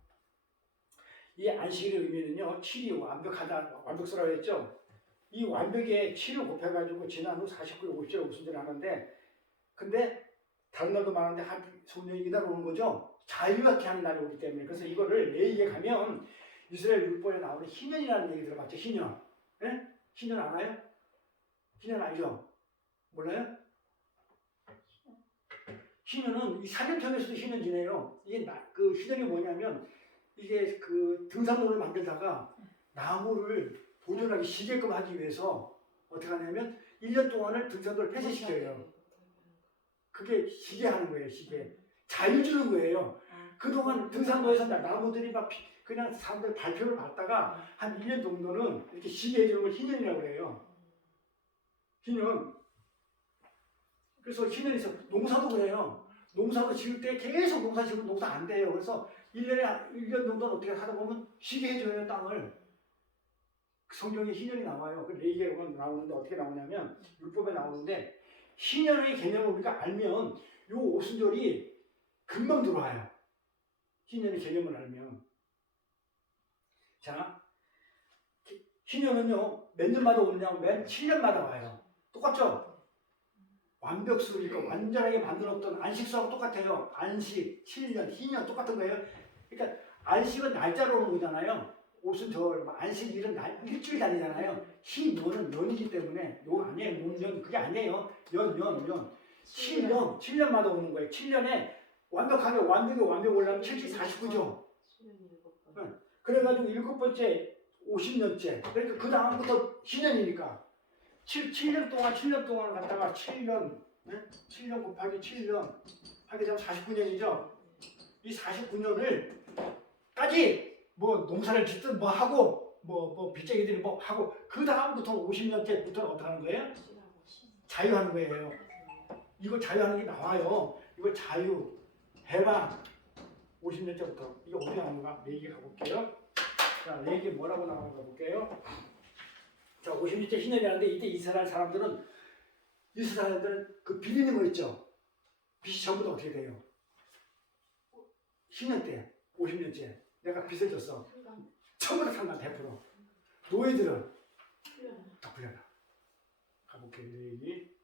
이 안식일의 의미는요, 7이 완벽하다, 완벽수라고 했죠? 이 완벽에 7을 곱해가지고 지난 후 49일 50절 오순절 하는데, 근데 다른 날도 많은데 한 성령이 이날 오는 거죠? 자유롭게 하는 날이 오기 때문에. 그래서 이거를 레위기에 가면 이스라엘 율법에 나오는 희년이라는 얘기 들어봤죠? 희년. 예? 희년 알아요? 희년 알죠? 몰라요? 희년은 이 사념청에서도 희년 지내요. 이게 그 희년이 뭐냐면 이게 그 등산로를 만들다가 나무를 보존하기 쉬게끔 하기 위해서 어떻게 하냐면 1년 동안을 등산로를 폐쇄시켜요. 그게 쉬게 하는 거예요. 쉬게. 자유 주는 거예요. 그동안 등산로에서 나무들이 막 그냥 사람들 발표를 받다가 한 1년 정도는 이렇게 쉬게 해주는 걸 희년이라고 그래요. 희년. 그래서 희년에서 농사도 그래요. 농사도 지을 때 계속 농사 지으면 농사 안 돼요. 그래서 1년 정도는 어떻게 하다 보면 쉬게 해줘요, 땅을. 성경에 희년이 나와요. 그 레위기에 나오는데 어떻게 나오냐면 율법에 나오는데 희년의 개념을 우리가 알면 요 오순절이 금방 들어와요. 희년의 개념을 알면. 자, 희년은요 몇 년마다 오느냐면 맨 7년마다 와요. 똑같죠? 완벽수니까 완전하게 만들었던 안식수하고 똑같아요. 안식, 7년, 희년 똑같은 거예요. 그러니까 안식은 날짜로 오는 거잖아요. 오순절, 안식일은 일주일 다니잖아요. 희년은 년이기 때문에 요 아니에요. 년 그게 아니에요. 년. 7년마다 오는 거예요. 7년에 완벽하게 완벽 올라면 49죠. 그래가지고 7번째 50년째. 그러니까 그 다음부터 희년이니까 7년 동안 갔다가 7년, 네? 7년 곱하기 7년 하게 되면 49년이죠. 이 49년을 까지 뭐 농사를 짓든 뭐 하고 뭐 빚쟁이들이 뭐 하고 그 다음부터 50년째부터는 어떻게 하는 거예요? 자유하는 거예요. 이거 자유하는 게 나와요. 이거 자유, 해방 50년째부터 이게 어디 나오는가? 레위기 가볼게요. 자, 레위기 뭐라고 나오는가 볼게요. 자, 50년째 희년이라는데 이때 이스라엘 사람들은 그 빚있는 거 있죠? 빚이 전부 다 어떻게 돼요? 희년 때, 50년째 내가 빚을 졌어. 전부 다 상관 100%. 노예들은 다 풀려나. 가볼게. 레위기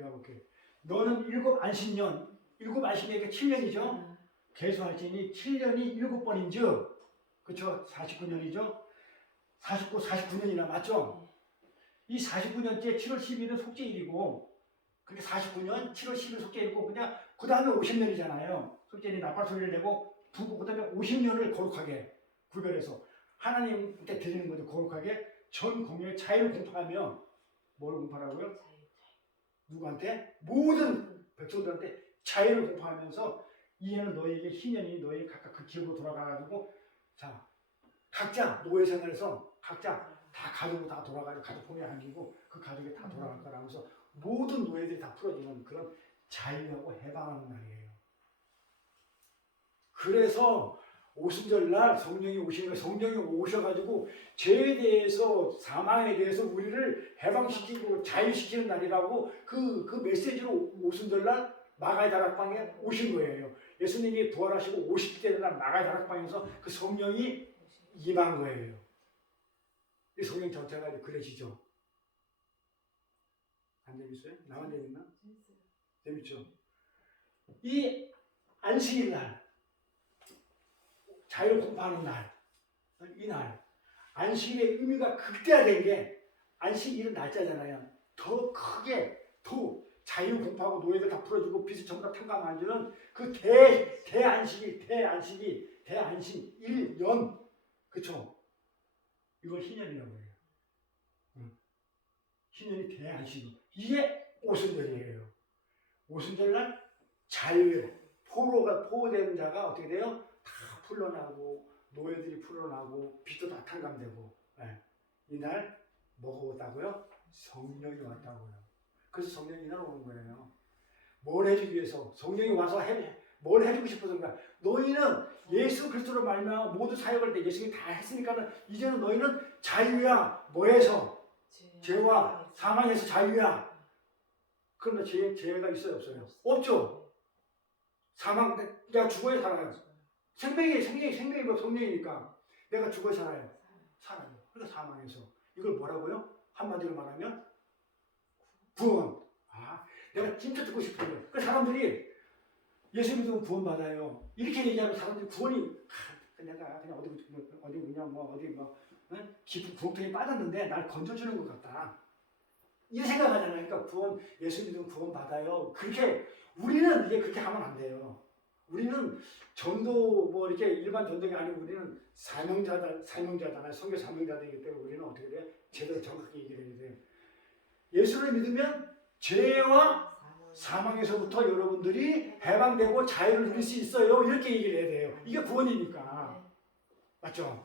가볼게. 너는 7안식년이니까 7년이죠? 계수할지니 7년이 7번인즉 그쵸? 49년이죠? 49년이나 맞죠? 이 49년째 7월 12일은 속죄일이고 그게 49년 7월 10일 속죄일이고 그냥 그 다음에 50년이잖아요. 속죄일이 나팔소리를 내고 그 다음에 50년을 거룩하게 구별해서 하나님께 드리는 거죠. 거룩하게 전 국민의 자유를 공포하며 뭐를 공포하라고요? 누구한테? 모든 백성들한테 자유를 공포하면서 이해는 너에게 희년이 너에게 각각 그 기업으로 돌아가가지고 자 각자 노예 생활에서 각자 다 가족으로 다 돌아가고 가족 품에 안기고 그 가족이 다 돌아갈 거라면서 모든 노예들이 다 풀어지는 그런 자유하고 해방하는 날이에요. 그래서 오순절 날 성령이 오시는 거예요. 성령이 오셔가지고 죄에 대해서 사망에 대해서 우리를 해방시키고 자유시키는 날이라고 그 메시지로 오순절 날 마가의 다락방에 오신 거예요. 예수님이 부활하시고 50대 날 마가의 다락방에서 그 성령이 임한 거예요. 이 성령 전체가 그려지죠. 안 재밌어요? 나만 재밌나? 재밌죠? 이 안식일 날, 자유 공포하는 날, 이날 안식일의 의미가 극대화된 게 안식일은 날짜잖아요. 더 크게 더 자유 공포하고 노예들 다 풀어주고 빚을 전부 다 탕감해주는 그 대안식 1년 그쵸? 이걸 희년이라고 해요. 희년이 대안식이고 이게 오순절이에요. 오순절날 자유예요. 포로된 자가 어떻게 돼요? 다 풀려나고 노예들이 풀려나고 빛도 다 탕감되고 이날 뭐가 왔다고요? 성령이 왔다고요. 그래서 성령이 이날 오는 거예요. 뭘 해주기 위해서 성령이 와서 뭘 해주고 싶어서인가? 너희는 예수 그리스도로 말미암아 모두 사역할 때 예수님이 다 했으니까는 이제는 너희는 자유야. 뭐에서? 죄와 사망에서 자유야. 그러나 죄가 있어요, 없어요? 없죠. 사망, 내가 죽어야 살아요. 생명이 뭐 성령이니까 내가 죽어야 살아요. 그러니까 사망에서 이걸 뭐라고요? 한마디로 말하면 구원. 내가 진짜 듣고 싶어요. 그 사람들이 예수 믿으면 구원 받아요. 이렇게 얘기하면 사람들이 구원이 내가 그냥 어디 깊은 구멍통에 빠졌는데 날 건져주는 것 같다. 이 생각하잖아요. 그러니까 예수 믿으면 구원 받아요. 우리는 이게 그렇게 하면 안 돼요. 우리는 전도 뭐 이렇게 일반 전도가 아니고 우리는 사명자잖아요. 선교 사명자들이기 때문에 우리는 어떻게 돼요? 제대로 정확하게 얘기를 해야 돼요. 예수를 믿으면 죄와 사망에서부터 여러분들이 해방되고 자유를 누릴 수 있어요. 이렇게 얘기를 해야 돼요. 이게 구원이니까. 맞죠?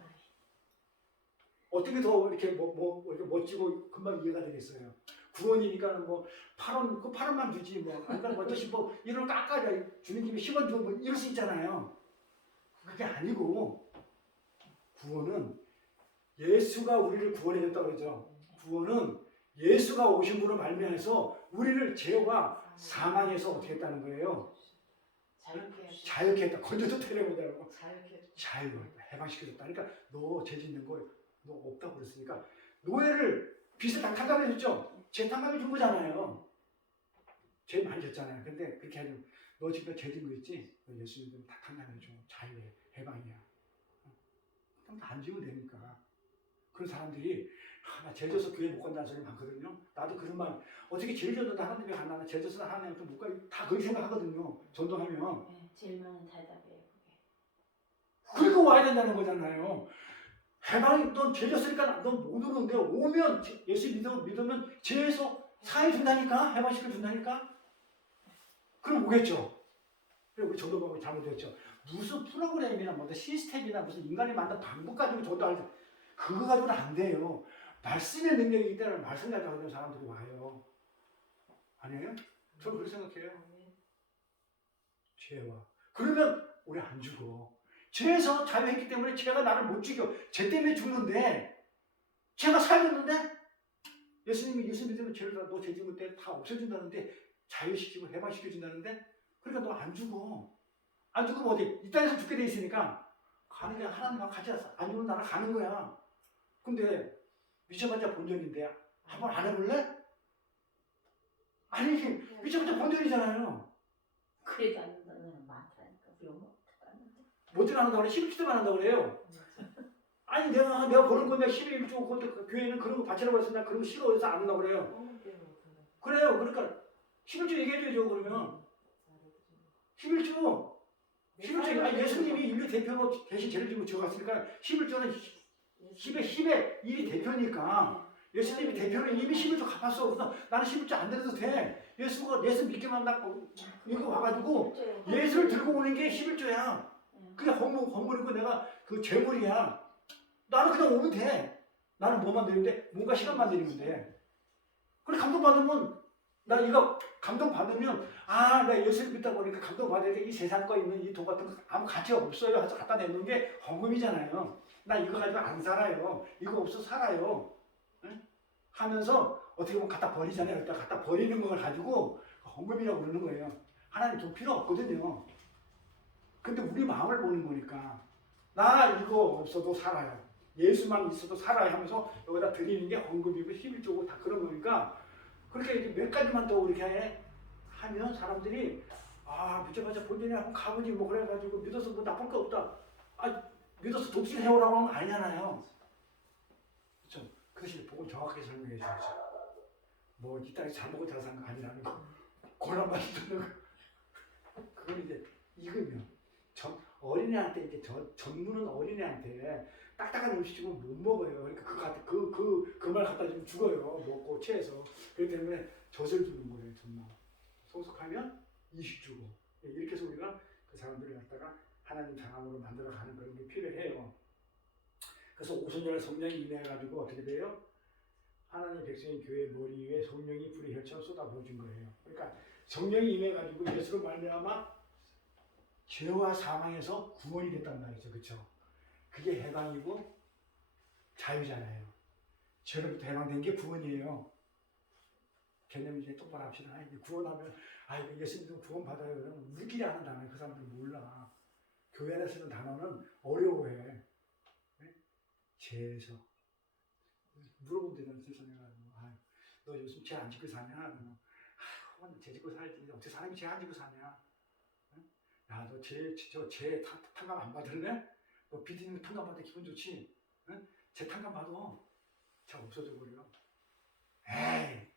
어떻게 더 이렇게 이렇게 멋지고 금방 이해가 되겠어요. 구원이니까 뭐 8원, 그 8원만 주지 뭐 아니면 어떠시 뭐 이걸 깎아야 주는 김에 10원 주고 뭐 이럴 수 있잖아요. 그게 아니고 구원은 예수가 우리를 구원해줬다고 그러죠. 구원은 예수가 오신 분으로 말미암아서 우리를 죄와 사망에서 어떻게 했다는 거예요? 자유케 했다. 건져줬다 이러고 해방시켜줬다. 그러니까 너 죄 짓는 거 너 없다고 그랬으니까 노예를 빚을 다 탕감해줬죠. 죄 탕감해 준 거잖아요. 죄 많이 졌잖아요. 근데 그렇게 하면 너 지금 죄 진 거 있지? 너 예수 믿으면 다 탕감해줘. 자유해. 해방이야. 그럼 안 지면 되니까. 그런 사람들이 나 죄 져서 교회 못 간다는 소리 많거든요. 나도 그런 말 어떻게 죄 졌는데 하나님이 안 나나 죄 져서 하나님한테 못 가? 다 그렇게 생각하거든요. 전도하면. 제일 많은 대답이에요. 그러니까 와야 된다는 거잖아요. 해방이 넌 죄 졌으니까 넌 못 오는데 오면 예수 믿으면 죄에서 사해 준다니까? 해방시켜 준다니까? 그럼 오겠죠. 그리고 우리 전도방법이 잘못됐죠. 무슨 프로그램이나 뭐 시스템이나 무슨 인간이 만든 방법 가지고 전도할 때 그거 가지고는 안 돼요. 말씀의 능력이기 때문에 말씀 가지고 하는 사람들이 와요. 아니에요? 저는 그렇게 생각해요. 죄와. 그러면 우리 안 죽어. 죄에서 자유했기 때문에 죄가 나를 못 죽여. 죄 때문에 죽는데 죄가 살렸는데 예수님이 예수 믿으면 죄를 너 죄 짓을 때 다 없애준다는데 자유시키고 해방시켜준다는데 그러니까 너 안 죽어. 안 죽으면 어디? 이 땅에서 죽게 돼 있으니까 가는 게 하나님과 같이 아니면 나는 가는 거야. 근데 미쳐봤자 본전인데 한번 안 해볼래? 아니 미쳐봤자 본전이잖아요. 그래도 안 된다는 사람 많다니까. 우리 엄마 어떡하는데? 뭐든 안 한다고 그래? 11조만 한다고 그래요. 아니 내가 버는 건데 11조 그것도 교회는 그런 거 바치라고 해서 나 그런 거 싫어해서 안 한다고 그래요. 그래요. 그러니까 11조 얘기해줘야죠. 그러면 11조 아니 예수님이 인류 대표로 대신 죄를 지고 지어갔으니까 11조는 10의 1이 대표니까 예수님이 대표는 이미 11조 갚았어. 그래서 나는 11조 안 드려도 돼. 예수 믿기만 하고 이거 와가지고 예수를 들고 오는 게 11조야. 그게 헌물이고 내가 그 죄물이야. 나는 그냥 오면 돼. 나는 뭐만 드리면 돼? 뭔가 시간만 드리면 돼. 그래 감동받으면 나 이거 감동받으면 나 예수를 믿다 보니까 감동받아야 돼. 이 세상 거 있는 이 돈 같은 거 아무 가치 없어요. 해서 갖다 내는 게 헌금이잖아요. 나 이거 가지고 안 살아요. 이거 없어서 살아요. 응? 하면서 어떻게 보면 갖다 버리잖아요. 일단 갖다 버리는 걸 가지고 헌금이라고 그러는 거예요. 하나님 돈 필요 없거든요. 근데 우리 마음을 보는 거니까 나 이거 없어도 살아요. 예수만 있어도 살아요 하면서 여기다 드리는 게 헌금이고 11조고 다 그런 거니까 그렇게 몇 가지만 더 이렇게 하면 사람들이 믿자마자 본전에 한번 가보지 뭐 그래가지고 믿어서 뭐 나쁠 거 없다. 믿어서 독신 해오라고 하는 거 아니잖아요. 그렇죠? 그 대신 복음 정확하게 설명해 줘야죠. 뭐 이 땅에 잘 먹고 잘 산 거 아니라는 거. 고난 받는 거. 그건 이제 익으면 어린애한테 이제 전문은 어린애한테 딱딱한 음식은 못 먹어요. 그러니까 그 말 갖다 주면 죽어요. 먹고 체해서. 그렇기 때문에 젖을 주는 거예요. 정말. 성숙하면 이식 주고. 이렇게 해서 우리가 그 사람들을 갖다가 하나님 장함으로 만들어가는 그런 게 필요해요. 그래서 오순절 성령이 임해가지고 어떻게 돼요? 하나님 백성인 교회 머리 위에 성령이 불의 혈처럼 쏟아부어진 거예요. 그러니까 성령이 임해가지고 예수로 말미암아 죄와 사망에서 구원이 됐단 말이죠. 그렇죠? 그게 해방이고 자유잖아요. 죄로부터 해방된 게 구원이에요. 개념 이제 똑바로 합시다. 이제 구원하면 예수님도 구원 받아요. 그러면 우리끼리 하는 단어예요. 그 사람들 몰라. 교회 안에 쓰는 단어는 어려워해. 네? 죄에서 물어보면 되잖아. 세상에가 너 요즘 죄 안 짓고 사냐? 죄 짓고 살지. 어떻게 사람이 죄 안 짓고 사냐? 야, 너 죄 탕감 안 받을래? 너 비디님 탕감 받을 기분 좋지? 응? 죄 탕감 받아. 죄 없어져 버려. 에이!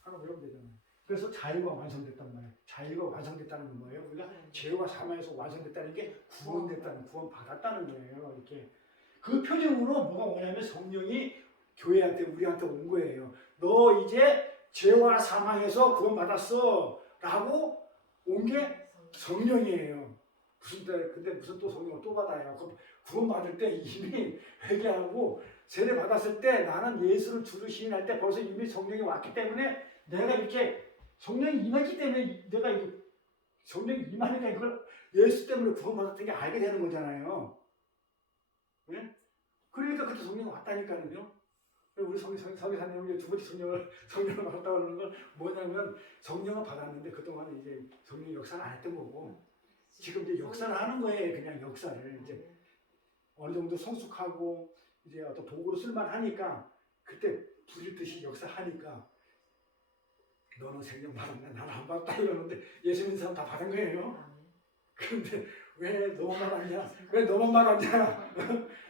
하나 물으면 되잖아요. 그래서 자유가 완성됐단 말이에요. 자유가 완성됐다는 건 뭐예요? 우리가 죄와 사망에서 완성됐다는 게 구원됐다는, 구원받았다는 거예요. 이렇게. 그 표정으로 뭐가 오냐면 성령이 교회한테, 우리한테 온 거예요. 너 이제 죄와 사망에서 구원받았어. 라고 온 게 성령이에요. 근데 무슨 또 성령을 또 받아요. 구원받을 때 이미 회개하고 세례 받았을 때 나는 예수를 주로 시인할 때 벌써 이미 성령이 왔기 때문에 내가 이렇게 성령이 임했기 때문에 내가 성령이 임하니까 이걸 예수 때문에 구원받았던 게 알게 되는 거잖아요. 네? 그러니까 그때 성령이 왔다니까요. 우리 성교사님은 두 번째 성령을 받았다고 하는 건 뭐냐면 성령을 받았는데 그동안 이제 성령 역사를 안 했던 거고 지금 이제 역사를 하는 거예요. 그냥 역사를 이제 어느 정도 성숙하고 이제 어떤 도구로 쓸만하니까 그때 부릴 듯이 역사하니까 너는 생명 받았냐? 나는 안 받았다 이러는데 예수 믿는 사람 다 받은 거예요. 그런데 왜 너만 받았냐? 왜 너만 받았냐?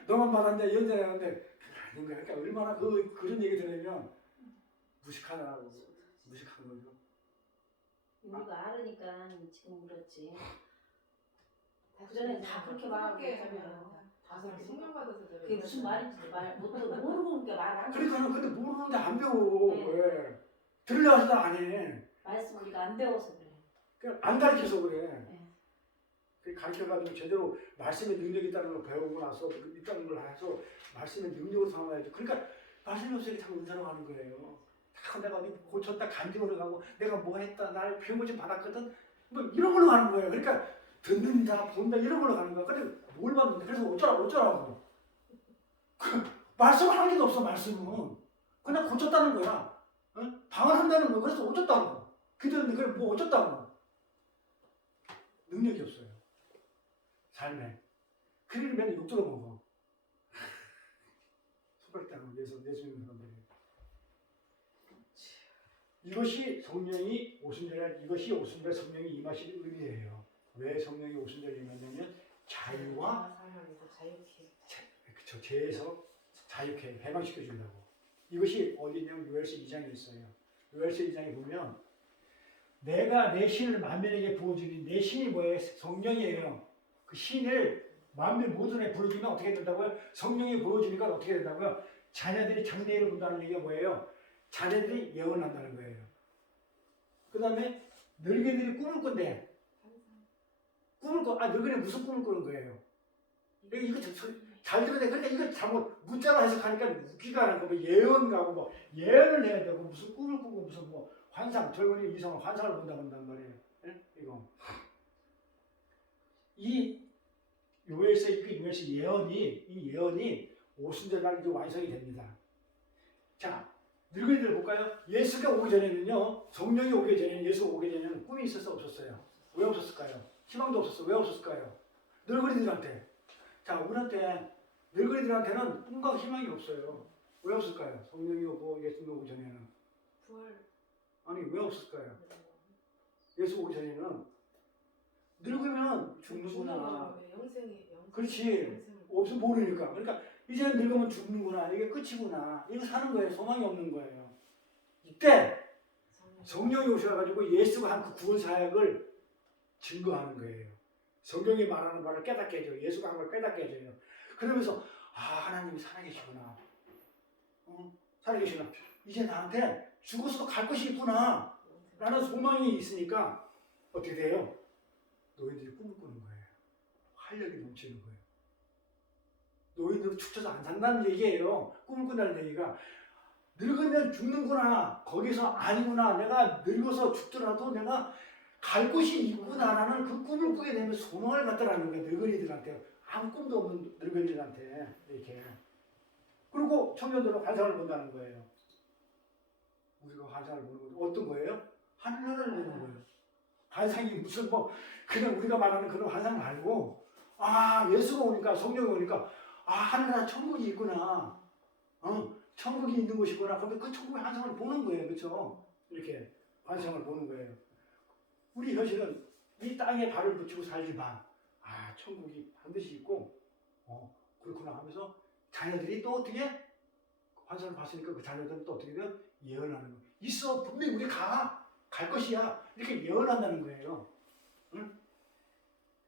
너만 받았냐? 이런 줄 알았는데 아닌 거야. 그러니까 얼마나 그런 얘기 들으면 무식하다고 무식한 거죠. 우리가 알으니까 지금 물었지. 그전에 다 그렇게 말하고 있잖아요. 성령 받아서 그래. 그게 무슨 말인지 모르니까 말 안 해. 그러니까 근데 모르는데 안 배워. 네. 왜? 들으려 해서 안 해. 말씀 우리가 안 배워서 그래. 그러니까 안 가르쳐서 그래. 네. 가르쳐가지고 제대로 말씀의 능력이 있다는 걸 배우고 나서 있다는 걸 해서 말씀의 능력으로 삼아야죠. 그러니까 말씀이 없으니 참 은사로 가는 거예요. 다 내가 어디 고쳤다 간증으로 가고 내가 뭐 했다 날 병을 좀 받았거든 뭐 이런 걸로 가는 거예요. 그러니까 듣는다 본다 이런 걸로 가는 거야. 근데 뭘 받는데 그래서 어쩌라고 말씀을 하는 게 없어. 말씀은 그냥 고쳤다는 거야. 응? 방언한다는 거야. 그래서 어쩌다고 그랬는데 그래 뭐 어쩌다고 능력이 없어요. 삶에. 그리고 맨날 욕 들어먹어. 소갈당하고 예수 믿는 사람들이. 이것이 성령이 오순절에 이것이 오순절 성령이 임하실 의미예요. 왜 성령이 오순절에 임하냐면 자유와 사랑에서 자유케. 그쵸 죄에서 자유케 해방시켜 주려고. 이것이 어디 있냐면 요엘서 2장에 있어요. 요엘서 2장에 보면 내가 내 신을 만민에게 부어주니 내 신이 뭐예요? 성령이에요. 그 신을 만민 모든에 부어주면 어떻게 된다고요? 성령이 부어주니까 어떻게 된다고요? 자녀들이 장래를 본다는 얘기가 뭐예요? 자녀들이 예언한다는 거예요. 그 다음에 늙은이들이 꿈을 꾼대. 늙은이 무슨 꿈을 꾸는 거예요? 이거 잘 들어야 돼. 그러니까 이거 잘못 문자로 해석하니까 웃기가 하는 거, 뭐 예언 가고 뭐 예언을 해야 되고 무슨 꿈을 꾸고 무슨 뭐 환상, 젊은이 이성을 환상을 본다는 말이에요. 예? 이거. 이 요엘서 이 예언이 오순절 날 이제 완성이 됩니다. 자, 늙은이들 볼까요? 예수가 오기 전에는요, 성령이 오기 전에는 예수가 오기 전에는 꿈이 있었어 없었어요? 왜 없었을까요? 희망도 없었어. 왜 없었을까요? 늙은이들한테. 자, 우리한테 늙은이들한테는 꿈과 희망이 없어요. 왜 없을까요? 성령이 오고 예수님이 오기 전에는. 부활. 아니 왜 없을까요? 예수 오기 전에는 늙으면 죽는구나. 그렇지. 없으면 모르니까. 그러니까 이제는 늙으면 죽는구나. 이게 끝이구나. 이거 사는 거예요. 소망이 없는 거예요. 이때 성령이 오셔가지고 예수가 한 그 구원 사역을 증거하는 거예요. 성경이 말하는 말을 깨닫게 해줘요. 예수가 한 걸 깨닫게 해줘요. 그러면서 하나님이 살아계시구나. 살아계시구나. 이제 나한테 죽어서도 갈 곳이 있구나 라는 소망이 있으니까 어떻게 돼요? 노인들이 꿈을 꾸는 거예요. 활력이 넘치는 거예요. 노인들은 축 처서 안 산다는 얘기예요. 꿈을 꾼다는 얘기가 늙으면 죽는구나. 거기서 아니구나. 내가 늙어서 죽더라도 내가 갈 곳이 있구나라는 그 꿈을 꾸게 되면 소망을 갖더라는 거예요. 늙은이들한테. 아무 꿈도 없는 늙은이들한테 이렇게. 그리고 청년들은 환상을 본다는 거예요. 우리가 환상을 보는 건 어떤 거예요? 하늘나라를 보는 거예요. 환상이 무슨 그냥 우리가 말하는 그런 환상 말고 예수가 오니까 성령이 오니까 하늘나라 천국이 있구나. 천국이 있는 곳이구나. 그런데 그 천국의 환상을 보는 거예요. 그렇죠? 이렇게 환상을 보는 거예요. 우리 현실은 이 땅에 발을 붙이고 살지만 천국이 반드시 있고 그렇구나 하면서 자녀들이 또 어떻게 환상을 봤으니까 그 자녀들은 또 어떻게 돼요? 예언하는 거예요. 있어. 분명히 우리 갈 것이야. 이렇게 예언한다는 거예요. 응?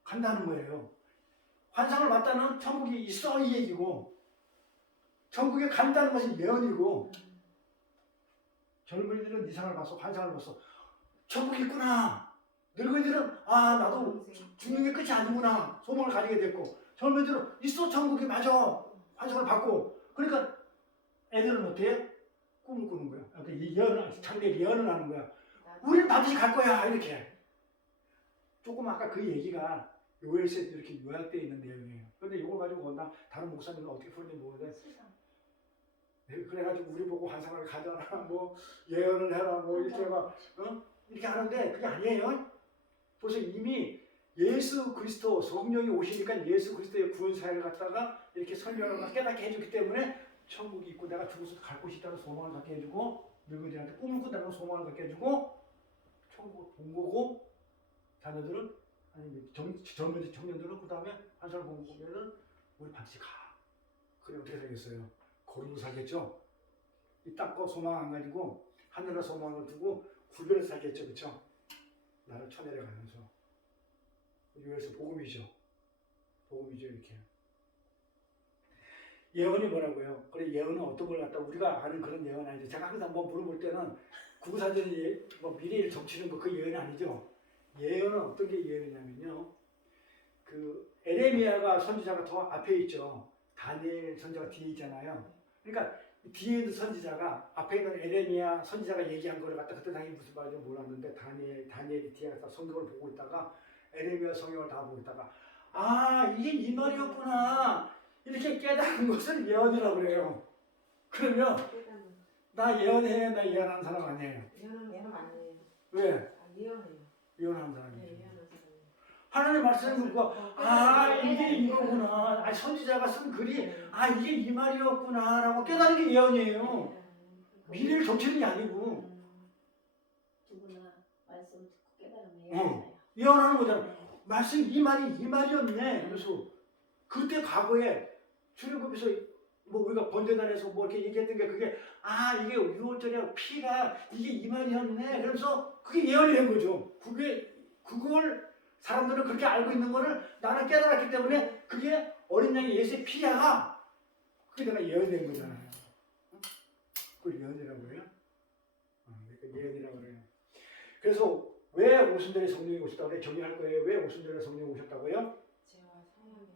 간다는 거예요. 환상을 봤다는 천국이 있어 이 얘기고 천국에 간다는 것이 예언이고 젊은이들은 이상을 봤어. 환상을 봤어. 천국이 있구나. 늙은이들은 나도 죽는 게 끝이 아니구나. 소망을 가지게 됐고 젊은이들은 있어 천국이 맞아. 환상을 봤고 그러니까 애들은 어때요? 꿈을 꾸는 거야. 장래 예언을 하는 거야. 우리는 반드시 갈 거야. 이렇게. 조금 아까 그 얘기가 요엘서에 이렇게 요약되어 있는 내용이에요. 그런데 이걸 가지고 다른 목사님은 어떻게 풀는지 모르는데 그래가지고 우리 보고 환상을 가져라. 예언을 해라. 이렇게 이렇게 하는데 그게 아니에요. 벌써 이미 예수 그리스도 성령이 오시니까 예수 그리스도의 구원 사역을 갖다가 이렇게 설명을 깨닫게 해주기 때문에 천국이 있고 내가 죽어서 갈 곳이 있다는 소망을 갖게 해주고 늙은이들한테 꿈을 꾼다는 소망을 갖게 해주고 천국을 본 거고 자녀들은 젊은 청년들은 그 다음에 환상을 보면은 우리 반드시 가. 그래 어떻게 살겠어요? 거룩으로 살겠죠? 이 땅과 소망 안 가지고 하늘과 소망을 두고 구별해서 살겠죠, 그렇죠? 나를 쳐내려가면서 요엘서 복음이죠. 복음이죠 이렇게. 예언이 뭐라고요? 그래 예언은 어떤 걸 갖다 우리가 아는 그런 예언 아니죠. 제가 항상 물어볼 때는 구구사전이 미래를 점치는 거 그 예언이 아니죠. 예언은 어떤 게 예언이냐면요. 그 에레미야가 선지자가 더 앞에 있죠. 다니엘 선지자가 뒤에 있잖아요. 그러니까 뒤에 있는 선지자가 앞에 있는 에레미야 선지자가 얘기한 거를 갖다 그때 당연히 무슨 말인지 몰랐는데 다니엘이 뒤에 가서 성경을 보고 있다가 에레미야 성경을 다 보고 있다가 이게 이 말이었구나 이렇게 깨달은 것을 예언이라고 그래요. 그러면 나 예언해, 나 예언하는 사람 아니에요. 예언은 아니에요. 왜? 예언해요. 예언하는 사람이죠. 예언하는 사람. 하나님 말씀을 보고 이게 이거구나. 선지자가 쓴 글이 이게 이 말이었구나 라고 깨달은 게 예언이에요. 미래를 점치는 게 아니고 누구나 말씀 듣고 깨달으면 예언하는 거잖아. 말씀 이 말이 이 말이었네. 그래서 그때 과거에 출애굽에서 우리가 번제단에서 이렇게 얘기했던 게 그게 이게 6월절에 피가 이게 이 말이었네. 그래서 그게 예언이 된 거죠. 그걸 사람들은 그렇게 알고 있는 거를 나는 깨달았기 때문에 그게 어린 양의 예수의 피야. 그게 내가 예언이 된 거잖아요. 그걸 예언이라고 해요? 그러니까 예언이라고 그래요. 그래서 왜 오순절에 성령이 오셨다고 그래? 정리할 거예요. 왜 오순절에 성령이 오셨다고요? 죄와 사망에서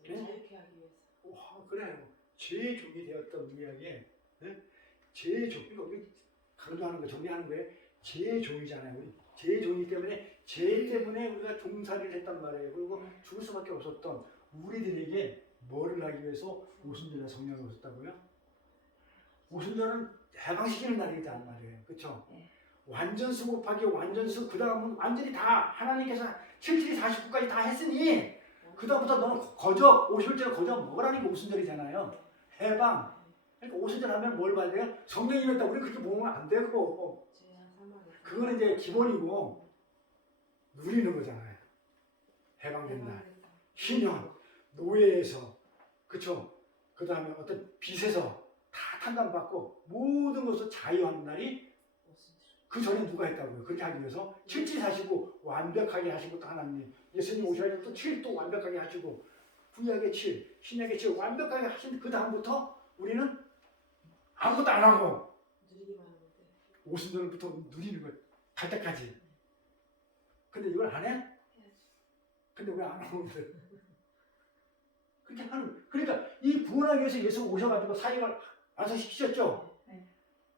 네? 자유케 하기 위해서. 그래요. 죄의 종이 되었던 우리에게 죄의 종, 우리 강조하는 거 정리하는 거예요. 죄의 종이잖아요. 우리 죄의 종이기 때문에 죄 때문에 우리가 종살이를 했단 말이에요. 그리고 죽을 수밖에 없었던 우리들에게 뭐를 하기 위해서 오순절에 성령이 오셨다고요? 오순절은 해방시키는 날이란 말이에요. 그렇죠? 완전수 곱하기 완전수 그 다음은 완전히 다 하나님께서 77, 49까지 다 했으니 그 다음부터 너는 거저 50일째를 거저 먹으라는 게 오순절이잖아요. 해방. 그러니까 오순절 하면 뭘 봐야 돼요? 성령이 임했다. 우리 그렇게 먹으면 안 되고 죄와 사망에서. 그거는 이제 기본이고 누리는 거잖아요. 해방된 날. 신현, 노예에서, 그쵸? 그 다음에 어떤 빚에서 다 탕감받고 모든 것을 자유하는 날이 그 전에 누가 했다고요? 그렇게 하기 위해서 77 하시고 완벽하게 하신 것도 하나님. 예수님 오셔야 또 7또 완벽하게 하시고 구약의 7, 신약의 7 완벽하게 하신 그 다음부터 우리는 아무것도 안 하고 누리기만 하는데. 오순절부터 누리는 거예요. 갈 때까지. 근데 이걸 안 해? 해야지. 근데 왜 안 하는데? 그렇게 하는. 그러니까 이 구원하기 위해서 예수 오셔가지고 사역을 완성시키셨죠? 네.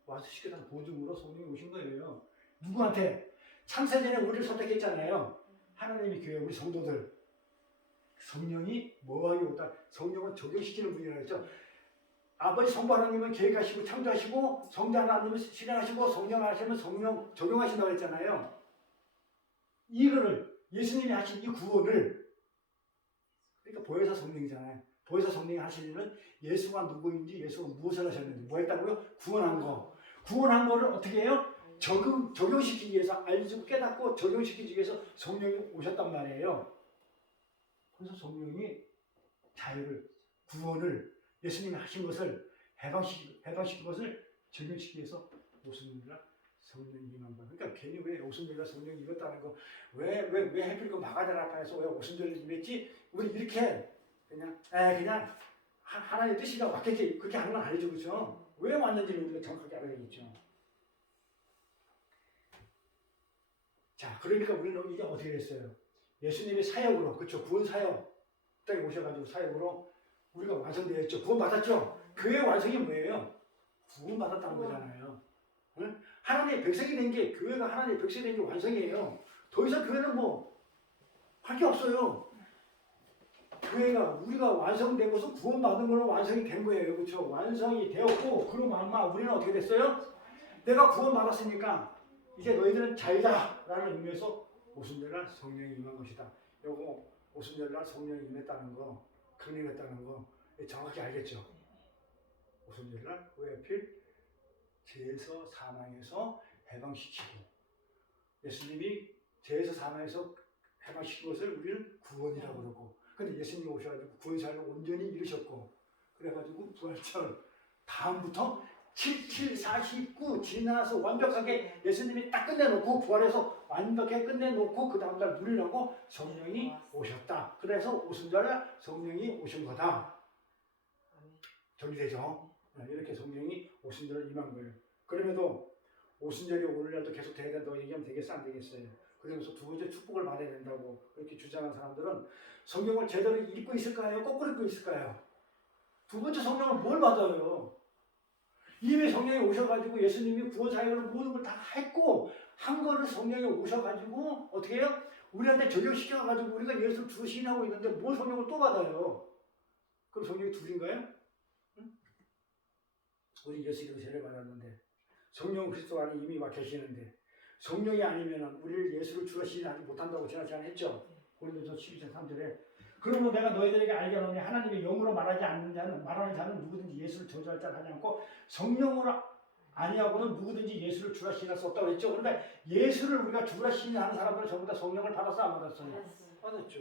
완성시키다가 보증으로 성령이 오신 거예요. 누구한테? 창세전에 우리를 선택했잖아요. 하나님이 교회 우리 성도들. 성령이 뭐하게 오다? 성령은 적용시키는 분이라고 했죠. 아버지 성부 하나님은 계획하시고 창조하시고 성자 하나님은 실행하시고 성령 하시면 성령 적용하신다고 했잖아요. 이거를 예수님이 하신 이 구원을 그러니까 보혜사 성령이잖아요. 보혜사 성령이 하신 일은 예수가 누구인지 예수가 무엇을 하셨는지 뭐 했다고요? 구원한 거. 구원한 거를 어떻게 해요? 적용시키기 위해서 알고 깨닫고 적용시키기 위해서 성령이 오셨단 말이에요. 그래서 성령이 자유를 구원을 예수님이 하신 것을 해방시킨 것을 적용시키기 위해서 오순절날 성령이 임한 거예요. 그러니까 괜히 왜 오순절날 성령이 임했다는 거 왜 해필 그 마가다라 앞에서 왜 오순절날 임했지? 우리 이렇게 그냥 하나님의 뜻이가 맞겠지 그렇게 하는 건 아니죠, 그렇죠? 왜 왔는지를 우리가 정확하게 알아야 되겠죠. 자, 그러니까 우리는 이제 어떻게 됐어요? 예수님의 사역으로, 그렇죠? 구원 사역 땅에 오셔가지고 사역으로 우리가 완성되었죠. 구원 받았죠. 교회 완성이 뭐예요? 구원 받았다는 거잖아요. 응? 하나님의 백성이 된 게 교회가 하나님의 백성이 된 게 완성이에요. 더 이상 교회는 뭐 할 게 없어요. 교회가 우리가 완성된 것은 구원 받은 걸로 완성이 된 거예요, 그렇죠? 완성이 되었고 그럼 아마 우리는 어떻게 됐어요? 내가 구원 받았으니까 이제 너희들은 자유다라는 의미에서 오순절날 성령이 임한 것이다. 요거 오순절날 성령이 임했다는 거, 강림했다는 거 정확히 알겠죠? 오순절날 왜 하필 죄에서 사망에서 해방시키고 예수님이 죄에서 사망에서 해방시킨 것을 우리는 구원이라고 그러고 근데 예수님이 오셔가지고 구원사를 온전히 이루셨고 그래가지고 부활절 다음부터 7749 지나서 완벽하게 예수님이 딱 끝내놓고 부활해서 완벽하게 끝내놓고 그 다음날 누리려고 성령이 오셨다. 그래서 오순절날 성령이 오신 거다. 정리되죠? 이렇게 성령이 오순절을 임한 거예요. 그럼에도 오순절이 오늘날도 계속 돼야 된다고 얘기하면 되겠어? 안 되겠어요? 그러면서 두 번째 축복을 받아야 된다고 그렇게 주장하는 사람들은 성경을 제대로 읽고 있을까요? 거꾸로 읽고 있을까요? 두 번째 성령은 뭘 받아요? 이미 성령이 오셔가지고 예수님이 구원 사역을 모든 걸 다 했고 한 거를 성령이 오셔가지고 어떻게 해요? 우리한테 적용시켜가지고 우리가 예수를 주로 시인하고 있는데 뭘 성령을 또 받아요? 그럼 성령이 둘인가요? 응? 우리 예수님으로 세례 받았는데 성령 그리스도 안에 이미 와 계시는데 성령이 아니면 우리를 예수를 주로 시인하지 못한다고 지난 시간에 했죠? 고린도서 12장 3절에 그러므로 내가 너희들에게 알게 하노니 하나님의 영으로 말하는 자는 누구든지 예수를 저주할 자를 하지 않고 성령으로 아니하고는 누구든지 예수를 주라 시인할 수 없다고 했죠. 그러니까 예수를 우리가 주라 시인하는 사람들은 전부 다 성령을 받았어 안 받았어요? 받았죠.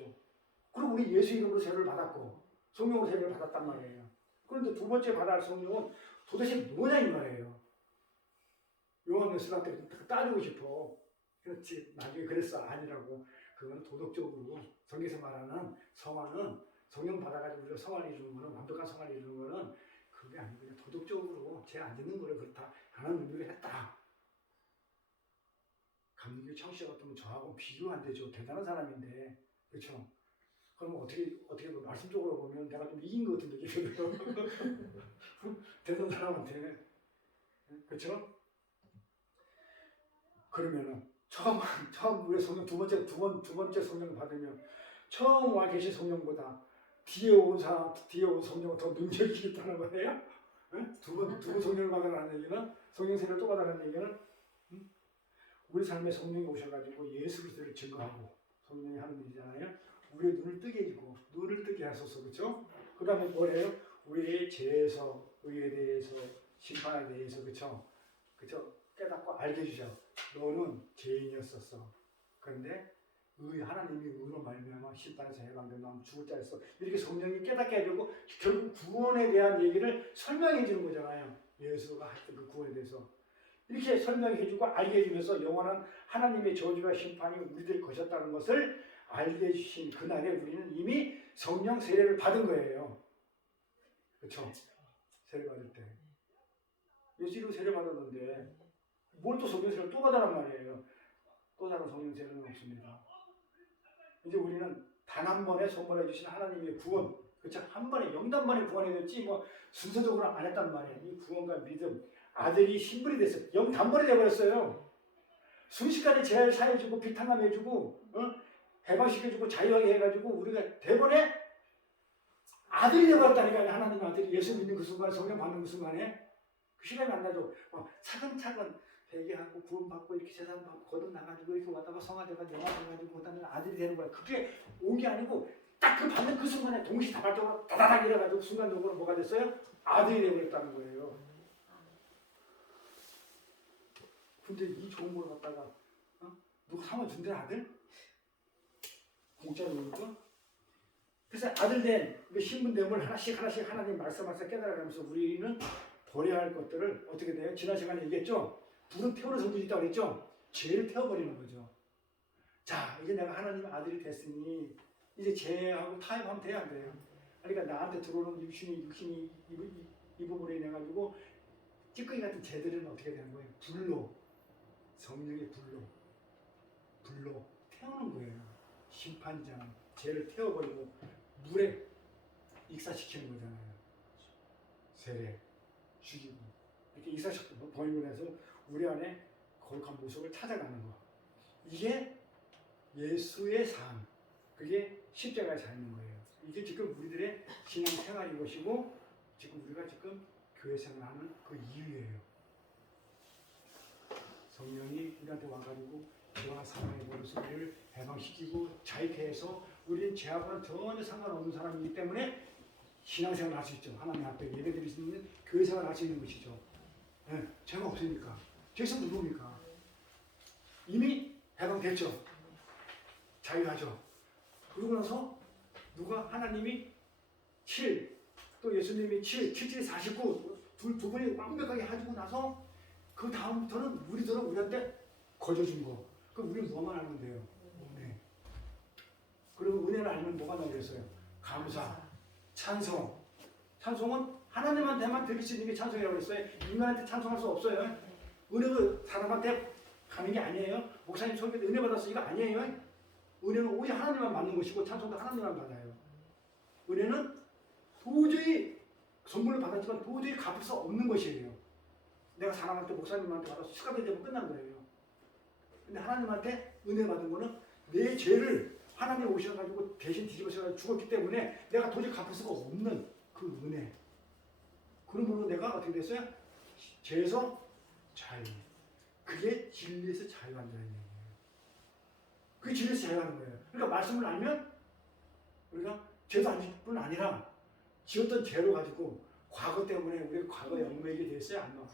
그리고 우리 예수 이름으로 세례를 받았고 성령으로 세례를 받았단 말이에요. 그런데 두 번째 받아야 할 성령은 도대체 뭐냐 이 말이에요. 요한계시록 때 따지고 싶어. 그렇지 나중에 그랬어 아니라고. 그건 도덕적으로 성경에서 말하는 성화는 성령 받아가지고 우리가 성화를 이루는 거는 완벽한 성화를 이루는 거는 그게 아니고 그냥 도덕적으로 죄 안 짓는 거를 그렇다 하는 의미를 했다. 감리교 청씨와 같으면 저하고 비교가 안 되죠. 대단한 사람인데 그렇죠. 그럼 어떻게 뭐 말씀적으로 보면 내가 좀 이긴 것 같은 느낌이 들어요. 대단한 사람한테 그렇죠. 그러면은 처음 우리 성령 두 번째 성령 받으면 처음 와 계신 성령보다 뒤에 온 성령은 더 능력이 있다는 거예요? 두 번 성령을 받으라는 얘기는 성령 세례를 또 받으라는 얘기는 우리 삶에 성령이 오셔가지고 예수 그리스도를 증거하고 성령이 하는 일이잖아요. 우리의 눈을 뜨게 해주고 눈을 뜨게 하소서 그렇죠? 그 다음에 뭐래요? 우리의 죄에서 의에 대해서 심판에 대해서 그렇죠? 깨닫고 알게 해주죠. 너는 죄인이었었어. 그런데 하나님이 의로 말미암아 심판에서 해방된다. 죽을 자였어. 이렇게 성령이 깨닫게 해주고 결국 구원에 대한 얘기를 설명해 주는 거잖아요. 예수가 했던 그 구원에 대해서. 이렇게 설명해 주고 알게 해주면서 영원한 하나님의 저주와 심판이 우리들 것이었다는 것을 알게 해주신 그날에 우리는 이미 성령 세례를 받은 거예요. 그렇죠? 세례 받을 때. 예수로 세례 받았는데 뭘 또 성령 세례를 또 받아란 말이에요. 또 다른 성령 세례는 없습니다. 이제 우리는 단 한 번에 선물해 주신 하나님의 구원, 그렇죠? 한 번에 영단만에 구원이 됐지 뭐 순서적으로 안 했단 말이에요. 이 구원과 믿음, 아들이 신분이 됐어요. 영단번에 돼버렸어요. 순식간에 죄를 사해주고 비탄함해주고 해방시켜주고 자유하게 해가지고 우리가 대번에 아들이 되어버렸다니까요. 하나님 아들이 예수 믿는 그 순간, 성령 받는 그 순간에 그 시간이 안 나죠. 차근차근 회개하고 구원받고 이렇게 세상받고 거듭나가지고 이렇게 왔다가 성화되가 영화돼가지고 그다음에 아들이 되는 거야. 그게 온 게 아니고 딱 그 받는 그 순간에 동시다발적으로 다다닥 이래가지고 순간적으로 뭐가 됐어요? 아들이 되어버렸다는 거예요. 근데 이 좋은 걸 갖다가 누가 삼아준대 아들? 공짜로 주고? 그래서 아들 된 신분됨을 하나씩 하나님 말씀하면서 깨달아가면서 우리는 버려야 할 것들을 어떻게 돼요? 지난 시간에 얘기했죠? 불은 태우는 성질이 있다고 그랬죠? 죄를 태워버리는 거죠. 자, 이제 내가 하나님 아들이 됐으니 이제 죄하고 타협하면 돼야 안 돼요? 그러니까 나한테 들어오는 육신이 이 부분에 인해 가지고 찌꺼기 같은 죄들은 어떻게 되는 거예요? 불로, 성령의 불로 태우는 거예요. 심판장, 죄를 태워버리고 물에 익사시키는 거잖아요. 세례, 죽이고 이렇게 익사시키고 버림을 해서 우리 안에 거룩한 모습을 찾아가는 거. 이게 예수의 삶, 그게 십자가의 삶인 거예요. 이게 지금 우리들의 신앙 생활인 것이고 지금 우리가 지금 교회 생활하는 그 이유예요. 성령이 우리한테 와가지고 죄와 사망의 버릇을 우리를 해방시키고 자유케 해서 우리는 죄하고는 전혀 상관없는 사람이기 때문에 신앙생활을 할 수 있죠. 하나님 앞에 예배드릴 수 있는 교회 생활을 할 수 있는 것이죠. 네, 죄가 없으니까. 죄에서 누굽니까? 이미 해방됐죠. 자유하죠. 그러고 나서 누가 하나님이 7, 또 예수님이 7, 7, 49 두 분이 완벽하게 해주고 나서 그 다음부터는 우리한테 거저준 거. 그럼 우리는 뭐만 알면 돼요? 네. 그리고 은혜를 알면 뭐가 나오겠어요? 감사, 찬송. 찬송은 하나님한테만 드릴 수 있는 게 찬송이라고 했어요. 인간한테 찬송할 수 없어요. 은혜도 사람한테 가는 게 아니에요. 목사님 설교도 은혜 받았어 이거 아니에요. 은혜는 오직 하나님만 받는 것이고 찬송도 하나님만 받아요. 은혜는 도저히 선물을 받았지만 도저히 갚을 수 없는 것이에요. 내가 사람한테 목사님한테 받아서 축하도 되면 끝난 거예요. 근데 하나님한테 은혜 받은 거는 내 죄를 하나님 오셔가지고 대신 뒤집어서 죽었기 때문에 내가 도저히 갚을 수가 없는 그 은혜. 그러므로 내가 어떻게 됐어요? 죄에서 자유. 그게 진리에서 자유한다는 얘기예요. 그게 진리에서 자유하는 거예요. 그러니까 말씀을 알면 우리가 죄도 안 짓을 뿐 아니라 지었던 죄로 가지고 과거 때문에 우리가 과거에 얽매이게 됐어요? 안 나와?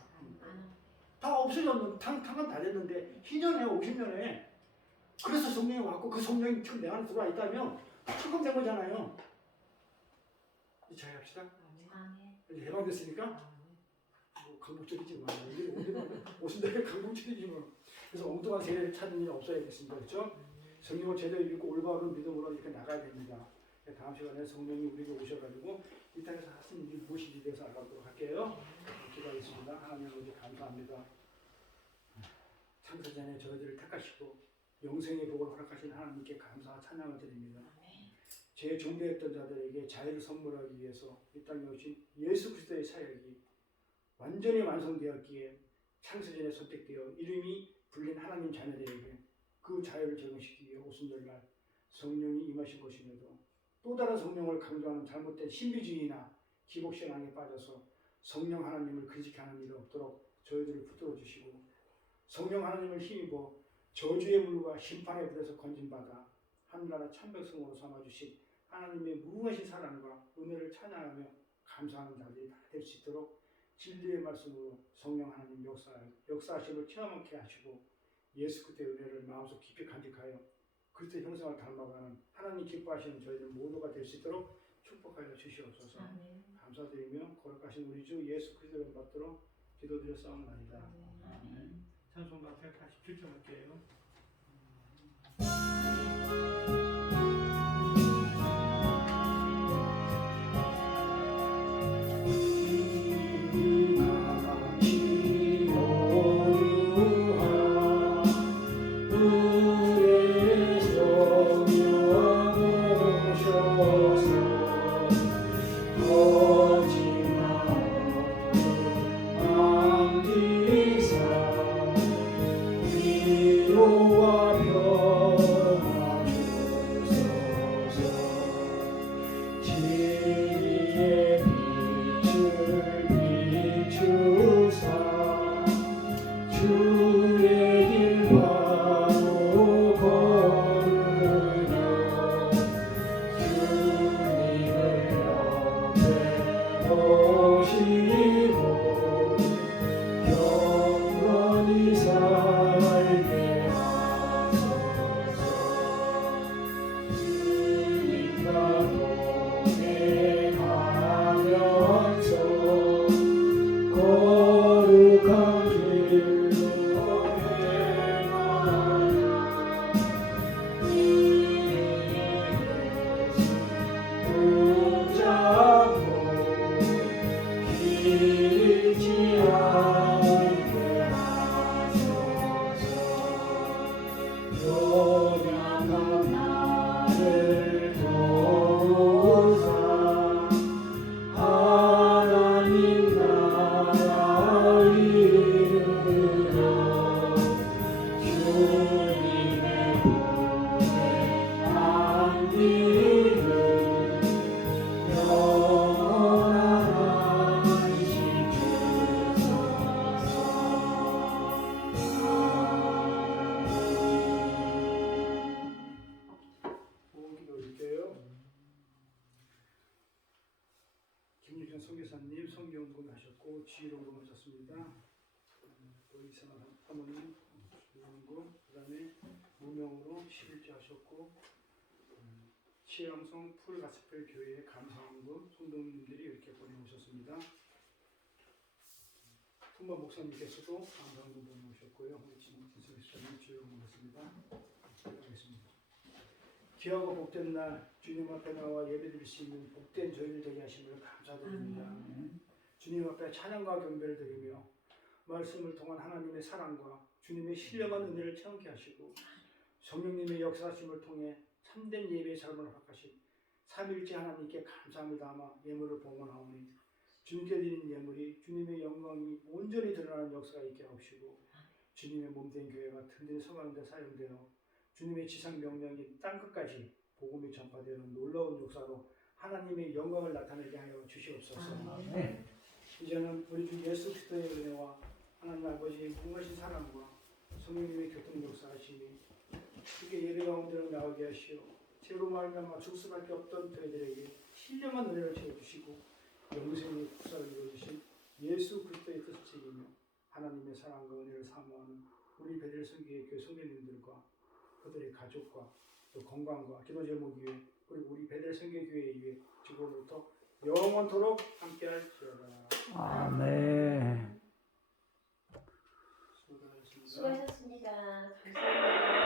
다 없어졌는데 탕탕은 다 됐는데 희년에 50년에 그래서 성령이 왔고 그 성령이 지금 내 안에 들어와 있다면 탕감된 거잖아요. 이제 자유합시다. 이제 해방됐으니까 뭐 강국적이지 마. 오신다면 강국적이지 뭐. 그래서 엉뚱한 세례를 찾는 일이 없어야겠습니다. 그렇죠? 성령을 제대로 읽고 올바른 믿음으로 이렇게 나가야 됩니다. 다음 시간에 성령이 우리에게 오셔가지고 이 땅에서 하신 일이 무엇인지 대해서 알아보도록 할게요. 기도하겠습니다. 하나님 아버지 감사합니다. 창세 전에 저희들을 택하시고 영생의 복을 허락하신 하나님께 감사와 찬양을 드립니다. 제 종교했던 자들에게 자유를 선물하기 위해서 이 땅에 오신 예수 그리스도의 사역이 완전히 완성되었기에 창세전에 선택되어 이름이 불린 하나님 자녀들에게 그 자유를 제공시키기 위해 오순절날 성령이 임하신 것임에도 또 다른 성령을 강조하는 잘못된 신비주의나 기복신앙에 빠져서 성령 하나님을 근직하는 일이 없도록 저희들을 붙들어 주시고 성령 하나님을 힘입어 저주의 물과 심판의 불에서 건진받아 하늘나라 참백성으로 삼아주신 하나님의 무궁하신 사랑과 은혜를 찬양하며 감사하는 자들이 다 될 수 있도록 진리의 말씀으로 성령 하나님 역사하심을 체험하게 하시고 예수 그리스도의 은혜를 마음속 깊이 간직하여 그리스도의 형상을 닮아가는 하나님 기뻐하시는 저희들 모두가 될 수 있도록 축복하여 주시옵소서. 감사드리며 거룩하신 우리 주 예수 그리스도를 받도록 기도드려 싸움나이다. 찬송가 187절 할게요. 선교사님 성경금 하셨고 지휘로금 하셨습니다. 또 이상한 사모님 성경금, 그다음에 무명으로 11조 하셨고 치양성 풀가스펠 교회 감사원금 성도님들이 이렇게 보내오셨습니다. 품바 목사님께서도 감사원금 보내오셨고요. 우리 진수 목사님 지휘로금 하셨습니다. 기도하겠습니다. 귀하고 복된 날 주님 앞에 나와 예배드릴 수 있는 복된 저희를 되게 하심을 감사드립니다. 주님 앞에 찬양과 경배를 드리며 말씀을 통한 하나님의 사랑과 주님의 신령한 은혜를 체험케 하시고 성령님의 역사하심을 통해 참된 예배의 삶을 허락하신 삼일째 하나님께 감사함을 담아 예물을 봉헌하오니 주님께 드린 예물이 주님의 영광이 온전히 드러나는 역사가 있게 하옵시고 주님의 몸된 교회가 든든히 서가는 데 사용되어 주님의 지상 명령인 땅끝까지 복음이 전파되는 놀라운 역사로 하나님의 영광을 나타내게 하여 주시옵소서. 이제는 우리 주 예수 그리스도의 은혜와 하나님 아버지의 무궁하신 사랑과 성령님의 교통 역사하심이 주께 예배 가운데로 나오게 하시어 죄로 말미암아 죽을 수밖에 없던 저희들에게 신령한 은혜를 채워주시고 영생의 역사를 이루어주신 예수 그리스도의 뜻을 지키며 하나님의 사랑과 은혜를 사모하는 우리 베델 선교회 교회 성도님들과 그들의 가족과 또 건강과 기도 제목 위에 그리고 우리 베델 선교교회 위에 지금부터 영원토록 함께할지어다. 아멘. 수고하셨습니다. 수고하셨습니다. 감사합니다.